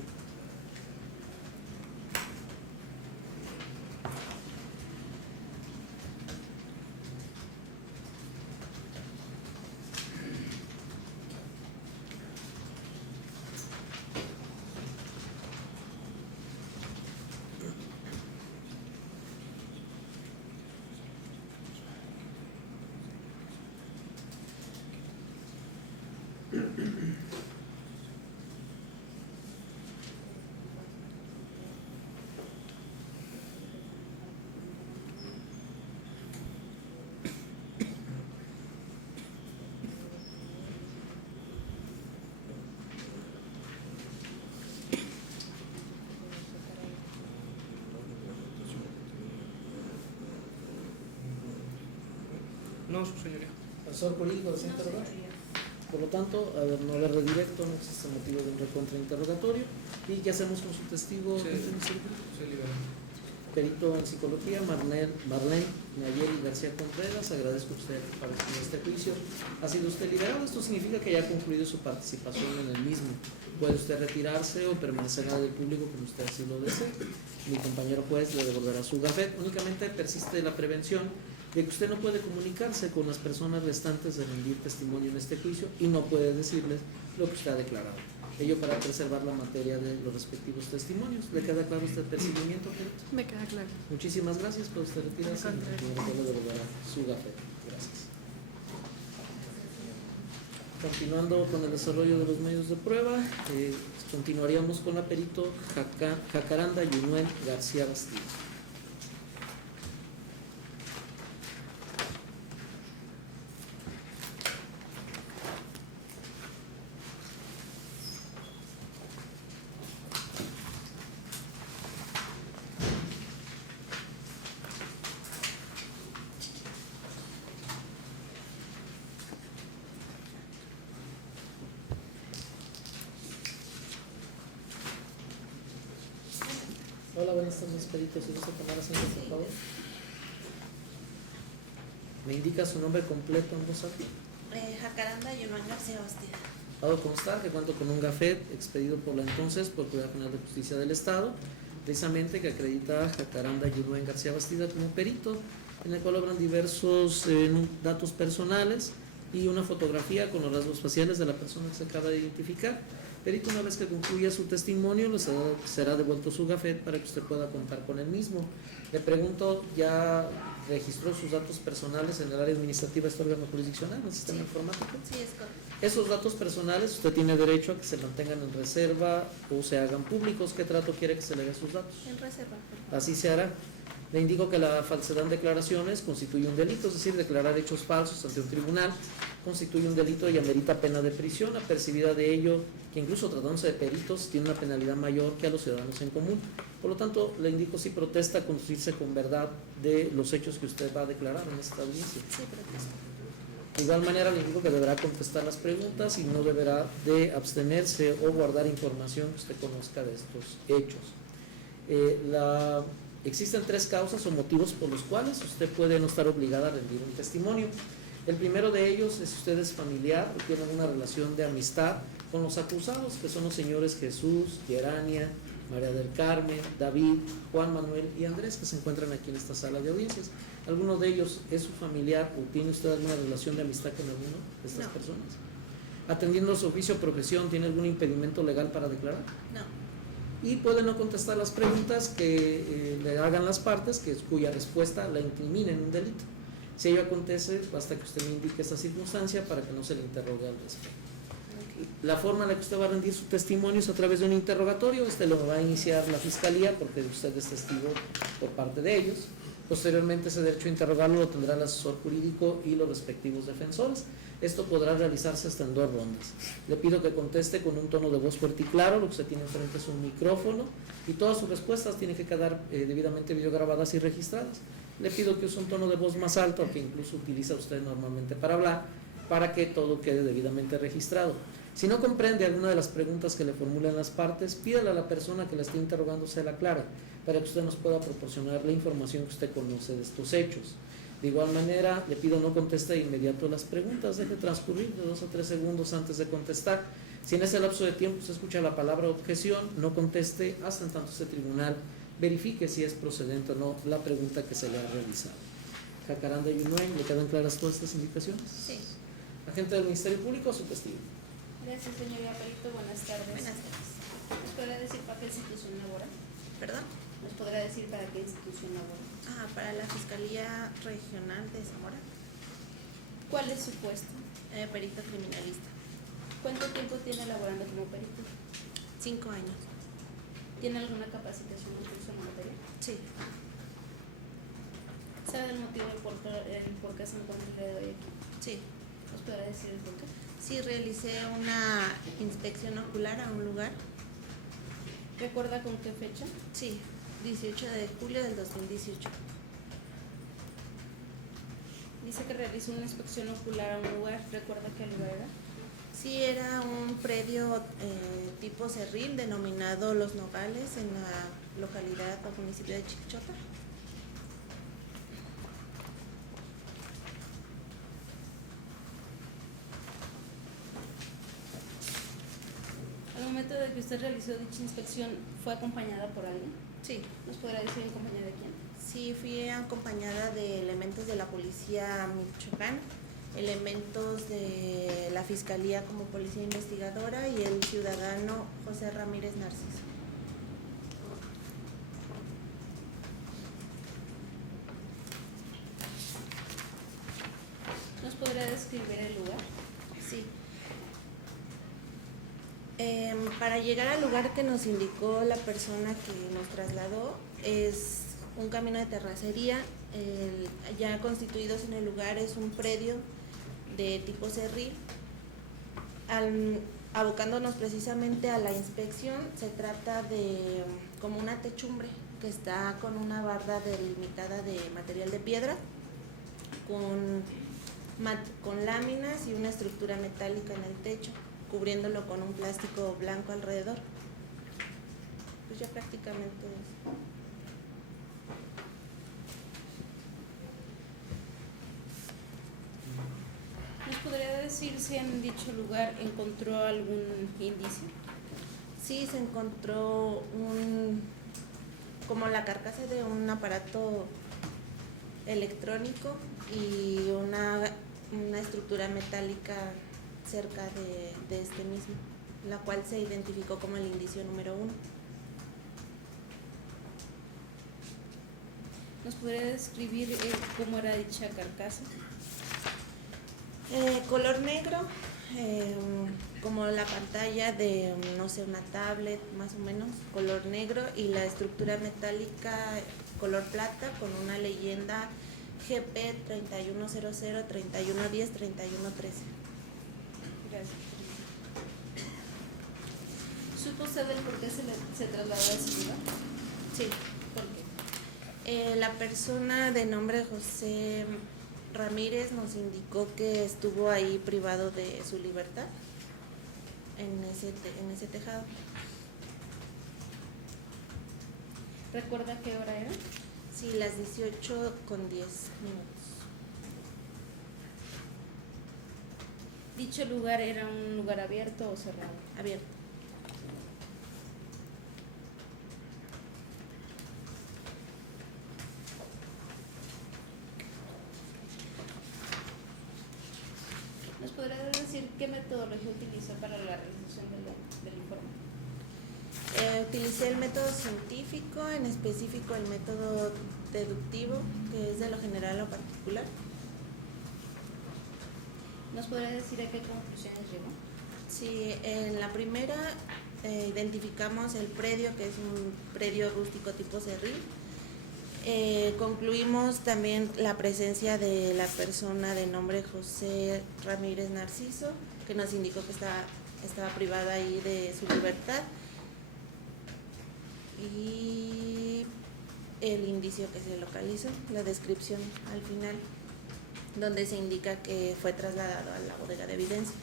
No, su señoría. ¿Asesor político desea interrogar? Por lo tanto, al no haber redirecto, no existe motivo de un contrainterrogatorio. ¿Y qué hacemos con su testigo? Se Se libera. Perito en psicología, Marlene Nayeli García Contreras, agradezco que usted participado en este juicio. Ha sido usted liberado, esto significa que ya ha concluido su participación en el mismo. Puede usted retirarse o permanecer en el público como usted así lo desee. Mi compañero juez le devolverá su gafet. Únicamente persiste la prevención de que usted no puede comunicarse con las personas restantes de rendir testimonio en este juicio y no puede decirles lo que usted ha declarado. Ello para preservar la materia de los respectivos testimonios. ¿Le queda claro este percibimiento, Perito? Me queda claro. Muchísimas gracias por usted retirarse. Al contrario. Mi compañero le devolverá su gafet. Gracias. Continuando con el desarrollo de los medios de prueba, continuaríamos con la perito Jacaranda Yunuen García Bastida. sala van a estar los peritos, si gusta tomar asiento, por favor. ¿Me indica su nombre completo en voz alta? Jacaranda Yunuen García Bastida. Hago constar que cuento con un gafet expedido por la entonces Procuraduría General de Justicia del Estado, precisamente que acredita a Jacaranda Yunuen García Bastida como perito, en el cual habrán diversos datos personales y una fotografía con los rasgos faciales de la persona que se acaba de identificar. Perito, una vez que concluya su testimonio, le será devuelto su gafet para que usted pueda contar con el mismo. Le pregunto, ¿ya registró sus datos personales en el área administrativa de este órgano jurisdiccional, en el sistema informático? Sí, es correcto. Esos datos personales usted tiene derecho a que se mantengan en reserva o se hagan públicos. ¿Qué trato quiere que se le dé sus datos? En reserva, por favor. Así se hará. Le indico que la falsedad en declaraciones constituye un delito, es decir, declarar hechos falsos ante un tribunal constituye un delito y amerita pena de prisión, apercibida de ello que incluso tratándose de peritos tiene una penalidad mayor que a los ciudadanos en común. Por lo tanto, le indico si protesta conducirse con verdad de los hechos que usted va a declarar en esta audiencia. Sí, protesto. De igual manera, le indico que deberá contestar las preguntas y no deberá de abstenerse o guardar información que usted conozca de estos hechos. Existen 3 causas o motivos por los cuales usted puede no estar obligada a rendir un testimonio. El primero de ellos es si usted es familiar o tiene una relación de amistad con los acusados, que son los señores Jesús, Gerania, María del Carmen, David, Juan Manuel y Andrés, que se encuentran aquí en esta sala de audiencias. ¿Alguno de ellos es su familiar o tiene usted alguna relación de amistad con alguno de estas personas? Atendiendo a su oficio o profesión, ¿tiene algún impedimento legal para declarar? No. Y puede no contestar las preguntas que le hagan las partes, cuya respuesta la incrimine en un delito. Si ello acontece, basta que usted me indique esa circunstancia para que no se le interrogue al respecto. La forma en la que usted va a rendir su testimonio es a través de un interrogatorio. Este lo va a iniciar la Fiscalía porque usted es testigo por parte de ellos. Posteriormente, ese derecho a interrogarlo lo tendrá el asesor jurídico y los respectivos defensores. Esto podrá realizarse hasta en 2 rondas. Le pido que conteste con un tono de voz fuerte y claro. Lo que usted tiene enfrente es un micrófono y todas sus respuestas tienen que quedar debidamente videograbadas y registradas. Le pido que use un tono de voz más alto, que incluso utiliza usted normalmente para hablar, para que todo quede debidamente registrado. Si no comprende alguna de las preguntas que le formulan las partes, pídale a la persona que la esté interrogando se la aclare, para que usted nos pueda proporcionar la información que usted conoce de estos hechos. De igual manera, le pido no conteste de inmediato las preguntas, deje transcurrir de 2 a 3 segundos antes de contestar. Si en ese lapso de tiempo se escucha la palabra objeción, no conteste hasta en tanto este tribunal verifique si es procedente o no la pregunta que se le ha realizado. Jacaranda Yunuen, ¿le quedan claras todas estas indicaciones? Sí. Agente del Ministerio Público, su testigo. Gracias, señoría Perito. Buenas tardes. Buenas tardes. ¿Nos podrá decir para qué institución labora? ¿Perdón? ¿Nos podrá decir para qué institución labora? Para la Fiscalía Regional de Zamora. ¿Cuál es su puesto? Perito criminalista. ¿Cuánto tiempo tiene laborando como perito? 5 años. ¿Tiene alguna capacitación o curso en la materia? Sí. ¿Sabe el motivo por qué se encuentra el día de hoy aquí? Sí. ¿Nos podrá decir el por qué? Sí, realicé una inspección ocular a un lugar. ¿Recuerda con qué fecha? Sí, 18 de julio del 2018. Dice que realizó una inspección ocular a un lugar. ¿Recuerda qué lugar era? Sí, era un predio tipo cerril denominado Los Nogales en la localidad o municipio de Chiquichota. Al momento de que usted realizó dicha inspección, ¿fue acompañada por alguien? Sí. ¿Nos podrá decir en compañía de quién? Sí, fui acompañada de elementos de la policía Michoacán, elementos de la Fiscalía como policía investigadora y el ciudadano José Ramírez Narciso. ¿Nos podrá describir el lugar? Sí. Para llegar al lugar que nos indicó la persona que nos trasladó es un camino de terracería. Ya constituidos en el lugar es un predio de tipo cerril. Abocándonos precisamente a la inspección, se trata de como una techumbre que está con una barda delimitada de material de piedra, con láminas y una estructura metálica en el techo, cubriéndolo con un plástico blanco alrededor. Pues ya prácticamente es. decir si en dicho lugar encontró algún indicio? Sí, se encontró como la carcasa de un aparato electrónico y una estructura metálica cerca de este mismo, la cual se identificó como el indicio número 1. ¿Nos podría describir cómo era dicha carcasa? Color negro, como la pantalla de, no sé, una tablet más o menos, color negro, y la estructura metálica color plata con una leyenda GP 3100, 3110, 3113. Gracias. ¿Supo usted el por qué se trasladó a ese lugar? Sí. ¿Por qué? La persona de nombre José Ramírez nos indicó que estuvo ahí privado de su libertad en ese tejado. ¿Recuerda qué hora era? Sí, las 18:10. ¿Dicho lugar era un lugar abierto o cerrado? Abierto. ¿Nos podría decir qué metodología utilizó para la realización del informe? Utilicé el método científico, en específico el método deductivo, que es de lo general a lo particular. ¿Nos podría decir a qué conclusiones llegó? Sí, en la primera identificamos el predio, que es un predio rústico tipo cerril. Concluimos también la presencia de la persona de nombre José Ramírez Narciso, que nos indicó que estaba privada ahí de su libertad, y el indicio que se localizó, la descripción al final, donde se indica que fue trasladado a la bodega de evidencia.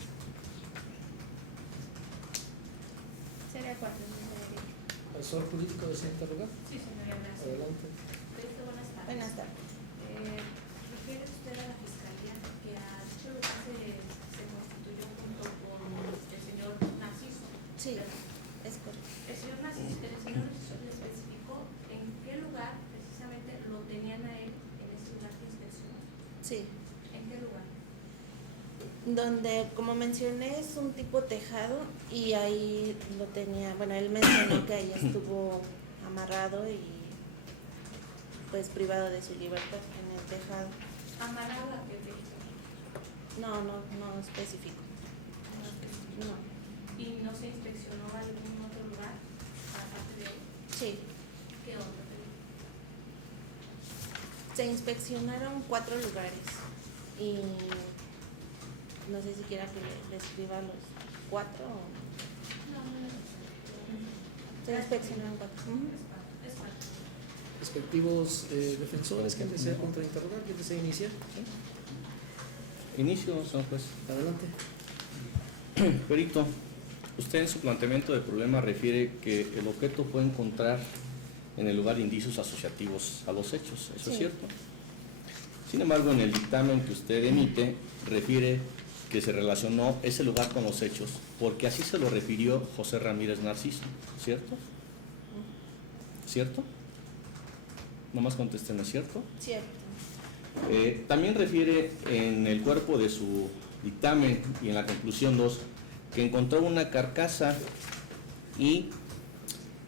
¿Sería cuánto? ¿Asesor jurídico desea interrogar? Sí, señora, gracias. Adelante. Perito, buenas tardes. Buenas tardes. ¿Refiere usted a la Fiscalía que a dicho lugar se constituyó junto con el señor Narciso? Sí, es correcto. El señor Narciso le especificó en qué lugar precisamente lo tenían a él en ese lugar que inspeccionó. Sí. ¿En qué lugar? Donde, como mencioné, es un tipo tejado y ahí lo tenía, bueno, él mencionó que ahí estuvo amarrado y pues privado de su libertad en el tejado. ¿Amarrado a qué fecha? No específico. No. ¿Y no se inspeccionó algún otro lugar aparte de ahí? Sí. ¿Qué otro? Se inspeccionaron 4 lugares y no sé si quiera que le escriba los 4 o... Se inspeccionaron 4. Es parte. Respectivos defensores, ¿quién desea contrainterrogar? ¿Quién desea iniciar? ¿Sí? Inicio, señor juez. Adelante. Perito, usted en su planteamiento de problema refiere que el objeto puede encontrar en el lugar indicios asociativos a los hechos, ¿eso es cierto? Sin embargo, en el dictamen que usted emite, refiere que se relacionó ese lugar con los hechos, porque así se lo refirió José Ramírez Narciso, ¿cierto? ¿Cierto? Nomás contésteme, ¿cierto? Cierto. También refiere en el cuerpo de su dictamen y en la conclusión 2 que encontró una carcasa y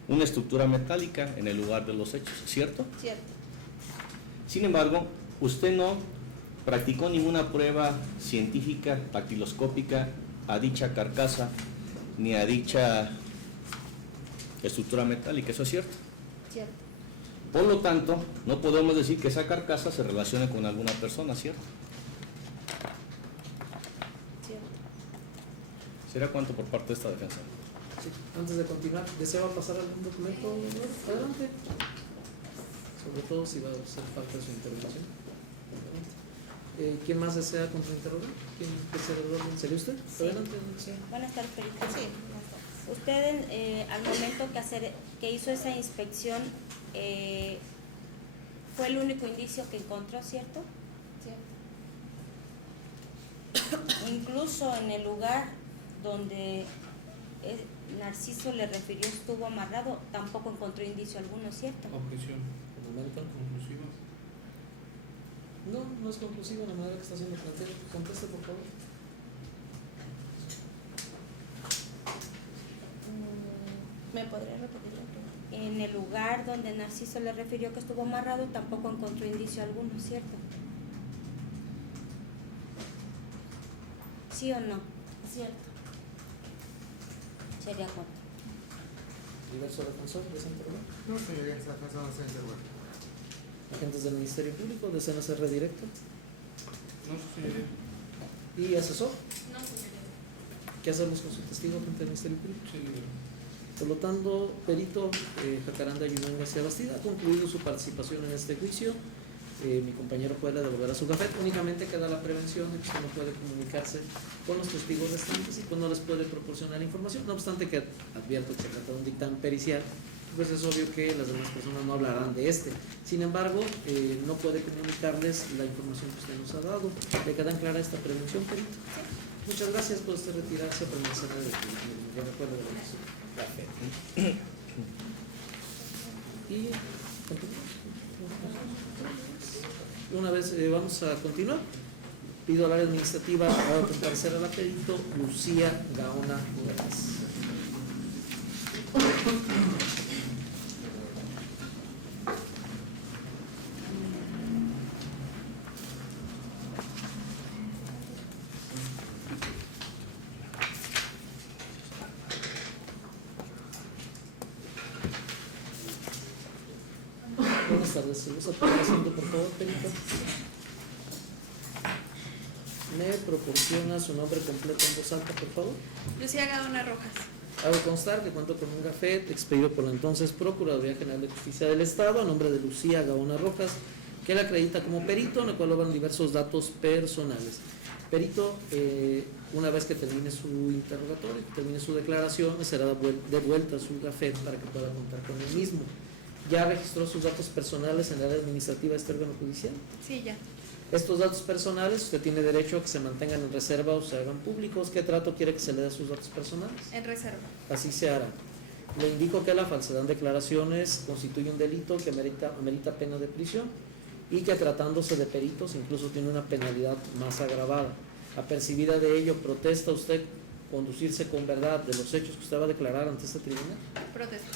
una estructura metálica en el lugar de los hechos, ¿cierto? Cierto. Sin embargo, usted no practicó ninguna prueba científica dactiloscópica a dicha carcasa ni a dicha estructura metálica, ¿eso es cierto? Cierto. Por lo tanto, no podemos decir que esa carcasa se relacione con alguna persona, ¿cierto? Cierto. ¿Será cuánto por parte de esta defensa? Sí. Antes de continuar, ¿desea pasar algún documento? Adelante. Sobre todo si va a ser parte de su intervención. Adelante. ¿Quién más desea contrainterrogar? ¿Quién desea el orden? ¿Sería usted? Sí. Adelante. Sí. Buenas tardes, perito. Sí. Usted al momento que hizo esa inspección fue el único indicio que encontró, ¿cierto? Cierto. Incluso en el lugar donde Narciso le refirió estuvo amarrado, tampoco encontró indicio alguno, ¿cierto? Objeción. Momento. Conclusiva. No, no es conclusivo la manera que está haciendo plantel. Conteste, por favor. ¿Me podría repetir la pregunta? En el lugar donde Narciso le refirió que estuvo amarrado, tampoco encontró indicio alguno, ¿cierto? ¿Sí o no? Cierto. Sería corto. Diverso defensor, ¿desean interrogar? No, señoría, esa persona se interroga. Agentes del Ministerio Público, ¿desean hacer redirecto? No, señoría. ¿Y asesor? No, señoría. ¿Qué hacemos con su testigo, agente del Ministerio Público? Señoría. Por lo tanto, perito Jacaranda Yunán García Bastida ha concluido su participación en este juicio. Mi compañero puede devolver a su gafet. Únicamente queda la prevención de que usted no puede comunicarse con los testigos restantes y pues no les puede proporcionar información. No obstante que advierto que se trata de un dictamen pericial, pues es obvio que las demás personas no hablarán de este. Sin embargo, no puede comunicarles la información que usted nos ha dado. ¿Le queda clara esta prevención, perito? Muchas gracias por usted retirarse por mencionar el recuerdo de la café. Y una vez vamos a continuar. Pido al área administrativa a comparecer a la perito Lucía Gaona Huertas. Buenas tardes, ¿se gusta tomar asiento, por favor, perito? ¿Me proporciona su nombre completo en voz alta, por favor? Lucía Gaona Rojas. Hago constar que cuento con un gafet expedido por la entonces Procuraduría General de Justicia del Estado a nombre de Lucía Gaona Rojas, que la acredita como perito, en el cual obran diversos datos personales. Perito, una vez que termine su interrogatorio, que termine su declaración, será devuelta su gafet para que pueda contar con el mismo. ¿Ya registró sus datos personales en el área administrativa de este órgano judicial? Sí, ya. Estos datos personales, usted tiene derecho a que se mantengan en reserva o se hagan públicos. ¿Qué trato quiere que se le dé sus datos personales? En reserva. Así se hará. Le indico que la falsedad en declaraciones constituye un delito que amerita pena de prisión y que tratándose de peritos incluso tiene una penalidad más agravada. Apercibida de ello, ¿protesta usted conducirse con verdad de los hechos que usted va a declarar ante este tribunal? Protesto.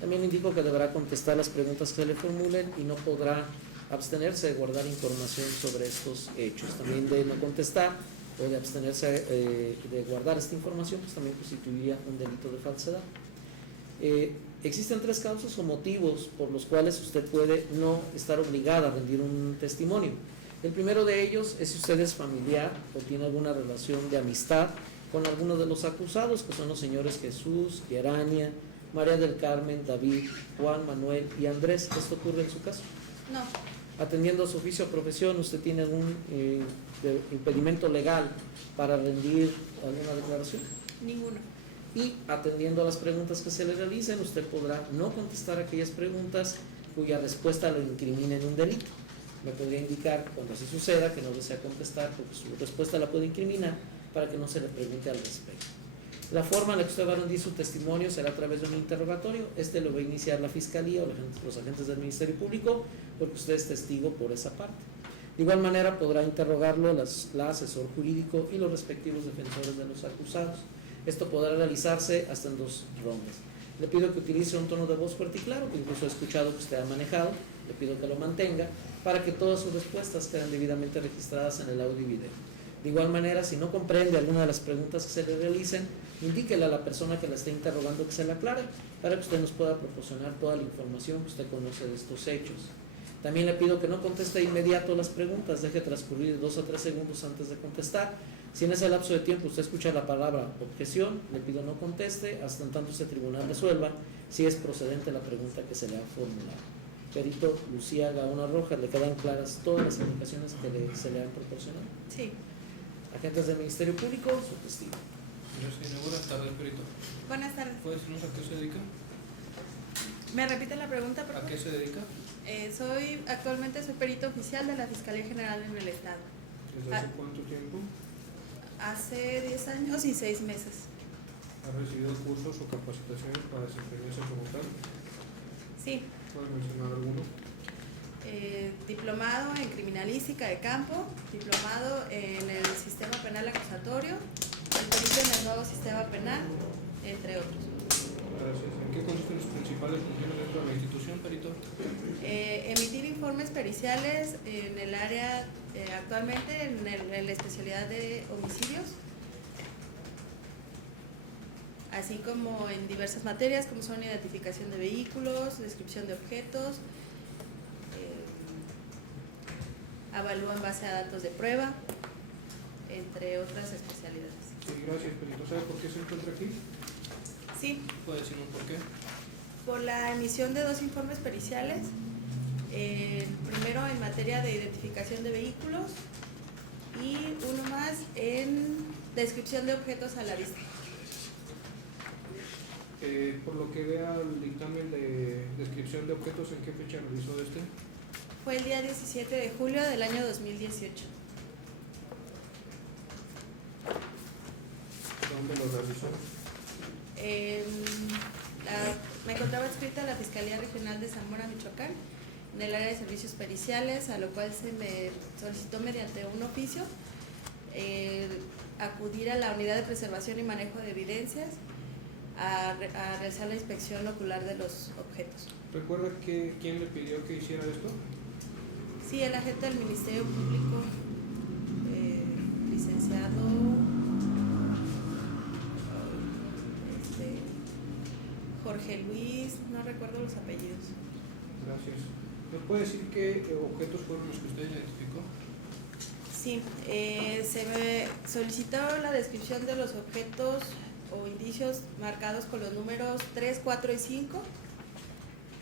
También indico que deberá contestar las preguntas que se le formulen y no podrá abstenerse de guardar información sobre estos hechos. También de no contestar o de abstenerse de guardar esta información, pues también constituiría un delito de falsedad. Existen 3 causas o motivos por los cuales usted puede no estar obligada a rendir un testimonio. El primero de ellos es si usted es familiar o tiene alguna relación de amistad con alguno de los acusados, que son los señores Jesús, Gerania, María del Carmen, David, Juan, Manuel y Andrés. ¿Esto ocurre en su caso? No. Atendiendo a su oficio o profesión, ¿usted tiene algún impedimento legal para rendir alguna declaración? Ninguno. Y atendiendo a las preguntas que se le realicen, usted podrá no contestar aquellas preguntas cuya respuesta lo incrimine en un delito. Me podría indicar, cuando así suceda, que no desea contestar porque su respuesta la puede incriminar, para que no se le pregunte al respecto. La forma en la que usted va a rendir su testimonio será a través de un interrogatorio. Este lo va a iniciar la Fiscalía o los agentes del Ministerio Público, porque usted es testigo por esa parte. De igual manera podrá interrogarlo la asesor jurídico y los respectivos defensores de los acusados. Esto podrá realizarse hasta en 2 rondas. Le pido que utilice un tono de voz fuerte y claro, que incluso he escuchado que usted ha manejado. Le pido que lo mantenga para que todas sus respuestas queden debidamente registradas en el audio y video. De igual manera, si no comprende alguna de las preguntas que se le realicen, indíquele a la persona que la esté interrogando que se la aclare, para que usted nos pueda proporcionar toda la información que usted conoce de estos hechos. También le pido que no conteste de inmediato las preguntas, deje transcurrir 2 o 3 segundos antes de contestar. Si en ese lapso de tiempo usted escucha la palabra objeción, le pido no conteste hasta en tanto este tribunal resuelva si es procedente la pregunta que se le ha formulado. Perito Lucía Gaona Rojas, ¿le quedan claras todas las indicaciones que se le han proporcionado? Sí. Agentes del Ministerio Público, su testigo. Buenas tardes, perito. Buenas tardes. ¿Puede decirnos a qué se dedica? ¿Me repite la pregunta, por ¿A favor? qué se dedica? Actualmente soy perito oficial de la Fiscalía General en el Estado. ¿Desde hace cuánto tiempo? Hace 10 años y 6 meses. ¿Ha recibido cursos o capacitaciones para desempeñarse como tal? Sí, ¿Puede mencionar alguno? diplomado en criminalística de campo, diplomado en el sistema penal acusatorio, experiencia en el nuevo sistema penal, entre otros. Gracias. ¿En qué consisten sus principales funciones dentro de la institución, perito? Emitir informes periciales en el área, actualmente en la especialidad de homicidios, así como en diversas materias como son identificación de vehículos, descripción de objetos, avalúa en base a datos de prueba, entre otras especialidades. Sí, gracias, perito. ¿Sabe por qué se encuentra aquí? Sí, ¿Puede decirnos por qué? por la emisión de 2 informes periciales, primero en materia de identificación de vehículos y uno más en descripción de objetos a la vista. Por lo que vea el dictamen de descripción de objetos, ¿en qué fecha realizó este? Fue el día 17 de julio del año 2018. ¿Dónde lo realizó? Me encontraba adscrita a la Fiscalía Regional de Zamora, Michoacán, en el área de servicios periciales, a lo cual se me solicitó mediante un oficio acudir a la Unidad de Preservación y Manejo de Evidencias a realizar la inspección ocular de los objetos. ¿Recuerda quién le pidió que hiciera esto? Sí, el agente del Ministerio Público, licenciado Jorge Luis, no recuerdo los apellidos. Gracias. ¿Me puede decir qué objetos fueron los que usted identificó? Sí, se me solicitó la descripción de los objetos o indicios marcados con los números 3, 4 y 5,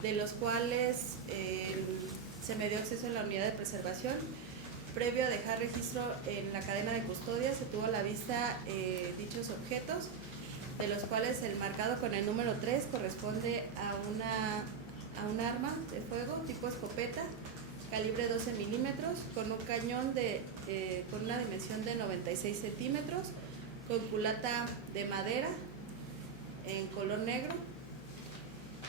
de los cuales se me dio acceso en la unidad de preservación. Previo a dejar registro en la cadena de custodia, se tuvo a la vista dichos objetos, de los cuales el marcado con el número 3 corresponde a un arma de fuego tipo escopeta, calibre 12 milímetros, con un cañón con una dimensión de 96 centímetros, con culata de madera en color negro.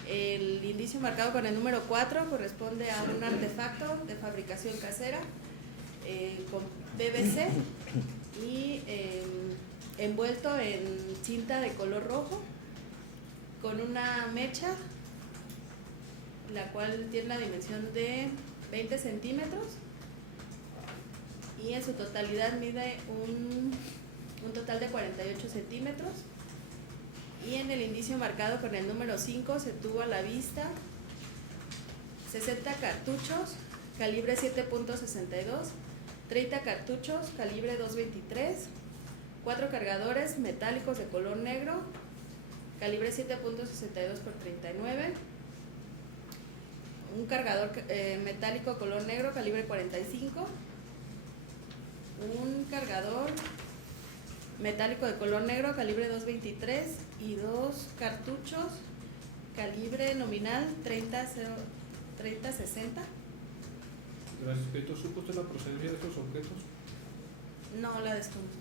El indicio marcado con el número 4 corresponde a un artefacto de fabricación casera con PVC y envuelto en cinta de color rojo, con una mecha, la cual tiene una dimensión de 20 centímetros y en su totalidad mide un total de 48 centímetros. Y en el indicio marcado con el número 5 se tuvo a la vista 60 cartuchos calibre 7.62, 30 cartuchos calibre 2.23, 4 cargadores metálicos de color negro calibre 7.62 por 39, un cargador metálico color negro calibre 45, un cargador metálico de color negro calibre 2.23 y 2 cartuchos calibre nominal 30-60. Gracias, perito. ¿Supo usted la procedencia de estos objetos? No la desconozco.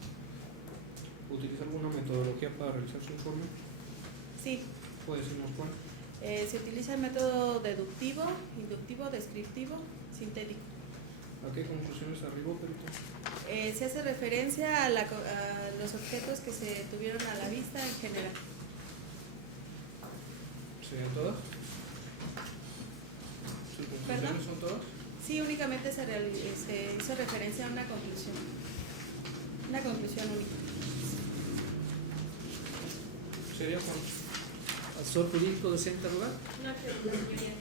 ¿Utiliza alguna metodología para realizar su informe? Sí, ¿Puede decirnos cuál? se utiliza el método deductivo, inductivo, descriptivo, sintético. ¿A qué conclusiones arribó, perito? Se hace referencia a los objetos que se tuvieron a la vista en general. ¿Serían todas? ¿Sus conclusiones ¿Perdón? son todas? Sí, únicamente se hizo referencia a una conclusión única. ¿Sería Juan? ¿Asesor jurídico desea interrogar? No, señoría.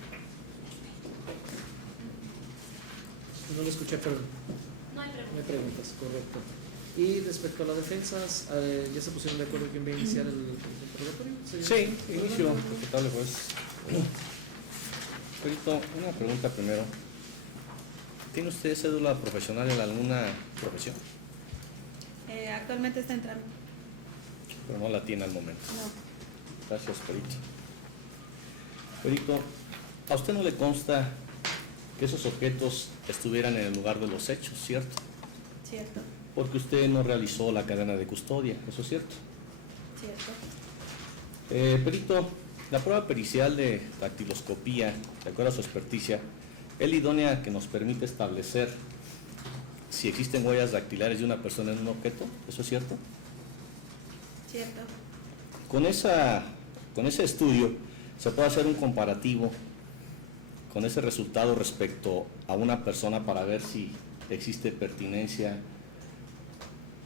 No lo escuché, perdón. No hay No hay preguntas. preguntas, correcto. Y respecto a las defensas, ¿ya se pusieron de acuerdo quién va a iniciar el interrogatorio? Sí, inicio, respetable juez. Perito, una pregunta primero. ¿Tiene usted cédula profesional en alguna profesión? Actualmente está en trámite. Pero no la tiene al momento. No. Gracias, perito. Perito, ¿a usted no le consta que esos objetos estuvieran en el lugar de los hechos, cierto? Cierto. porque usted no realizó la cadena de custodia, ¿eso es cierto? Cierto. Perito, la prueba pericial de dactiloscopía, de acuerdo a su experticia, es la idónea que nos permite establecer si existen huellas dactilares de una persona en un objeto, ¿eso es cierto? Cierto. Con ese estudio se puede hacer un comparativo con ese resultado respecto a una persona para ver si existe pertinencia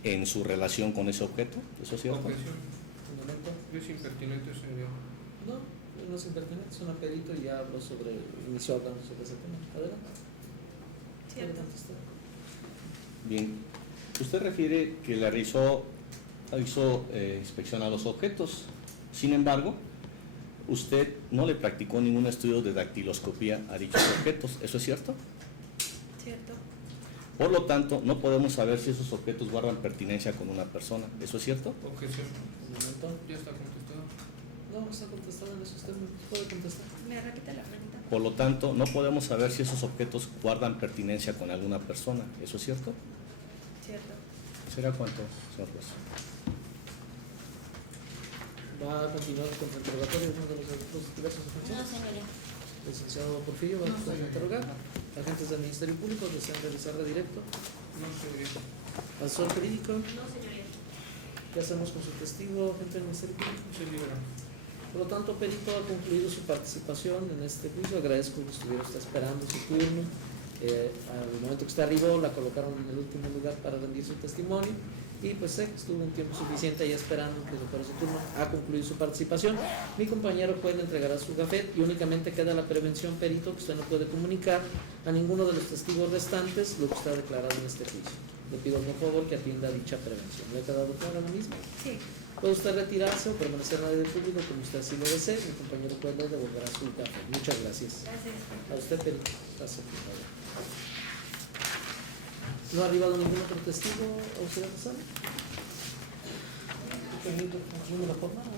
en su relación con ese objeto, ¿eso es cierto? Objeción. Fundamento. Es impertinente, señoría. No, no es impertinente, es un perito y ya habló sobre, inició hablando sobre ese tema. Adelante. Cierto. Adelante usted. Bien, usted refiere que le hizo inspección a los objetos, sin embargo, usted no le practicó ningún estudio de dactiloscopía a dichos objetos, ¿eso es cierto? Cierto. Por lo tanto, no podemos saber si esos objetos guardan pertinencia con una persona, ¿eso es cierto? Objeción. Un momento. Ya está contestado. No, está contestado en eso, usted puede contestar. ¿Me repite la pregunta? Por lo tanto, no podemos saber si esos objetos guardan pertinencia con alguna persona, ¿eso es cierto? Cierto. ¿Será cuánto, señor juez? ¿Va a continuar con el interrogatorio de uno de los diversos No, defensores? señoría. Licenciado Porfirio, ¿va a interrogar? Agentes del Ministerio Público desean realizarla directo. No, señoría. Asesor jurídico, No, señoría. ¿qué hacemos con su testigo, agente del Ministerio Público? Se libera. Por lo tanto, perito ha concluido su participación en este juicio. Agradezco que estuviera usted esperando su turno. Al momento que usted arribó, la colocaron en el último lugar para rendir su testimonio. Y pues sé que estuvo un tiempo suficiente ahí esperando que se fuera su turno. Ha concluido su participación. Mi compañero juez le entregará su gafet y únicamente queda la prevención, perito, que usted no puede comunicar a ninguno de los testigos restantes lo que usted ha declarado en este juicio. Le pido por favor que atienda dicha prevención. ¿Le ha quedado claro lo mismo? Sí. Puede usted retirarse o permanecer en el área del público como usted así lo desee. Mi compañero juez le devolverá su gafet. Muchas gracias. Gracias. A usted, perito. Gracias, por favor. ¿No ha arribado ningún otro testigo a usted de sala? Concluimos la jornada.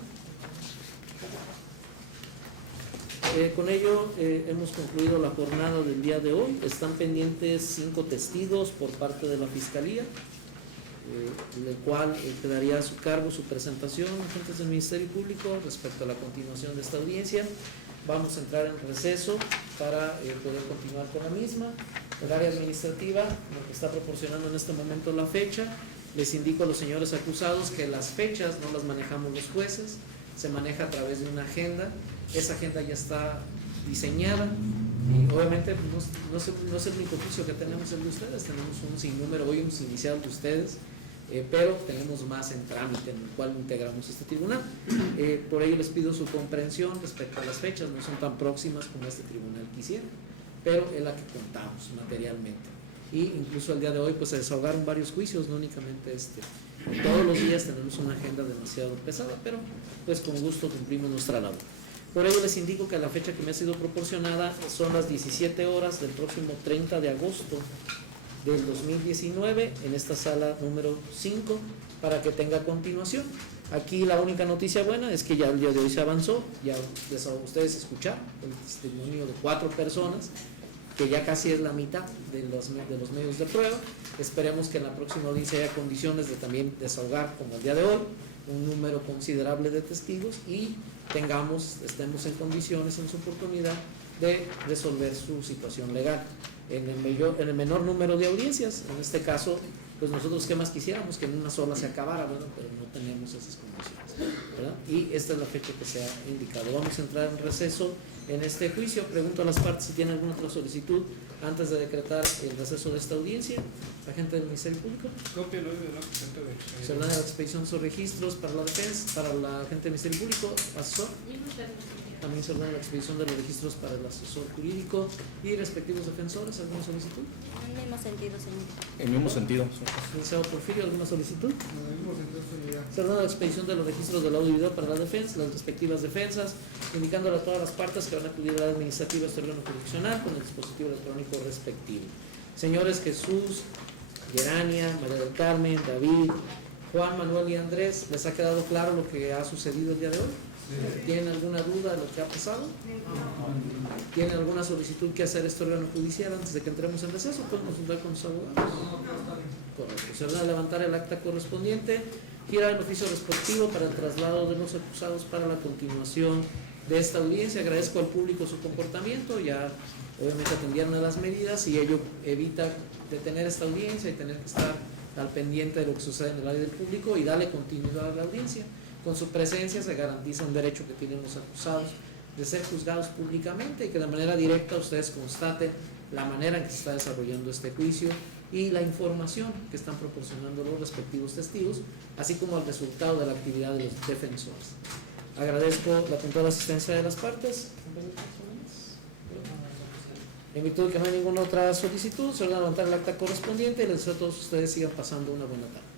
Con ello hemos concluido la jornada del día de hoy. Están pendientes 5 testigos por parte de la Fiscalía, el cual quedaría a su cargo su presentación, agentes del Ministerio Público, respecto a la continuación de esta audiencia. Vamos a entrar en receso para poder continuar con la misma. El área administrativa, lo que está proporcionando en este momento la fecha, les indico a los señores acusados que las fechas no las manejamos los jueces, se maneja a través de una agenda. Esa agenda ya está diseñada y obviamente no es el único juicio que tenemos el de ustedes, tenemos un sinnúmero, hoy hemos iniciado de ustedes, pero tenemos más en trámite en el cual integramos este tribunal. Por ello les pido su comprensión respecto a las fechas, no son tan próximas como este tribunal quisiera, pero es la que contamos materialmente. Y incluso el día de hoy pues se desahogaron varios juicios, no únicamente este. Todos los días tenemos una agenda demasiado pesada, pero pues con gusto cumplimos nuestra labor. Por ello les indico que la fecha que me ha sido proporcionada son las 17 horas del próximo 30 de agosto del 2019 en esta sala número 5 para que tenga continuación. Aquí la única noticia buena es que ya el día de hoy se avanzó, ya ustedes escucharon el testimonio de 4 personas, que ya casi es la mitad de los medios de prueba. Esperemos que en la próxima audiencia haya condiciones de también desahogar, como el día de hoy, un número considerable de testigos y estemos en condiciones en su oportunidad de resolver su situación legal en el menor número de audiencias. En este caso, pues nosotros qué más quisiéramos que en una sola se acabara, bueno, pero no tenemos esas condiciones, ¿verdad? Y esta es la fecha que se ha indicado. Vamos a entrar en receso en este juicio. Pregunto a las partes si tienen alguna otra solicitud antes de decretar el receso de esta audiencia. Agente del Ministerio Público. Copia de la presente de. Se ordena la expedición de sus registros para la defensa, para la agente del Ministerio Público, asesor. También se ordena la expedición de los registros para el asesor jurídico y respectivos defensores. ¿Alguna solicitud? En el mismo sentido, señor. En el mismo sentido. Licenciado Porfirio, ¿alguna solicitud? En el mismo sentido, señoría. Se ordena la expedición de los registros del audio y video para la defensa, las respectivas defensas, indicándole a todas las partes que van a acudir a la administrativa a este órgano jurisdiccional con el dispositivo electrónico respectivo. Señores Jesús, Gerania, María del Carmen, David, Juan, Manuel y Andrés, ¿les ha quedado claro lo que ha sucedido el día de hoy? ¿Tienen alguna duda de lo que ha pasado? ¿Tienen alguna solicitud que hacer este órgano judicial antes de que entremos en receso? Pueden consultar con sus abogados. Correcto. Se ordena levantar el acta correspondiente, girar el oficio respectivo para el traslado de los acusados para la continuación de esta audiencia. Agradezco al público su comportamiento, ya obviamente atendieron a las medidas y ello evita detener esta audiencia y tener que estar al pendiente de lo que sucede en el área del público y darle continuidad a la audiencia. Con su presencia se garantiza un derecho que tienen los acusados de ser juzgados públicamente y que de manera directa ustedes constaten la manera en que se está desarrollando este juicio y la información que están proporcionando los respectivos testigos, así como el resultado de la actividad de los defensores. Agradezco la puntual asistencia de las partes. En virtud de que no hay ninguna otra solicitud, se va a levantar el acta correspondiente y les deseo a todos ustedes sigan pasando una buena tarde.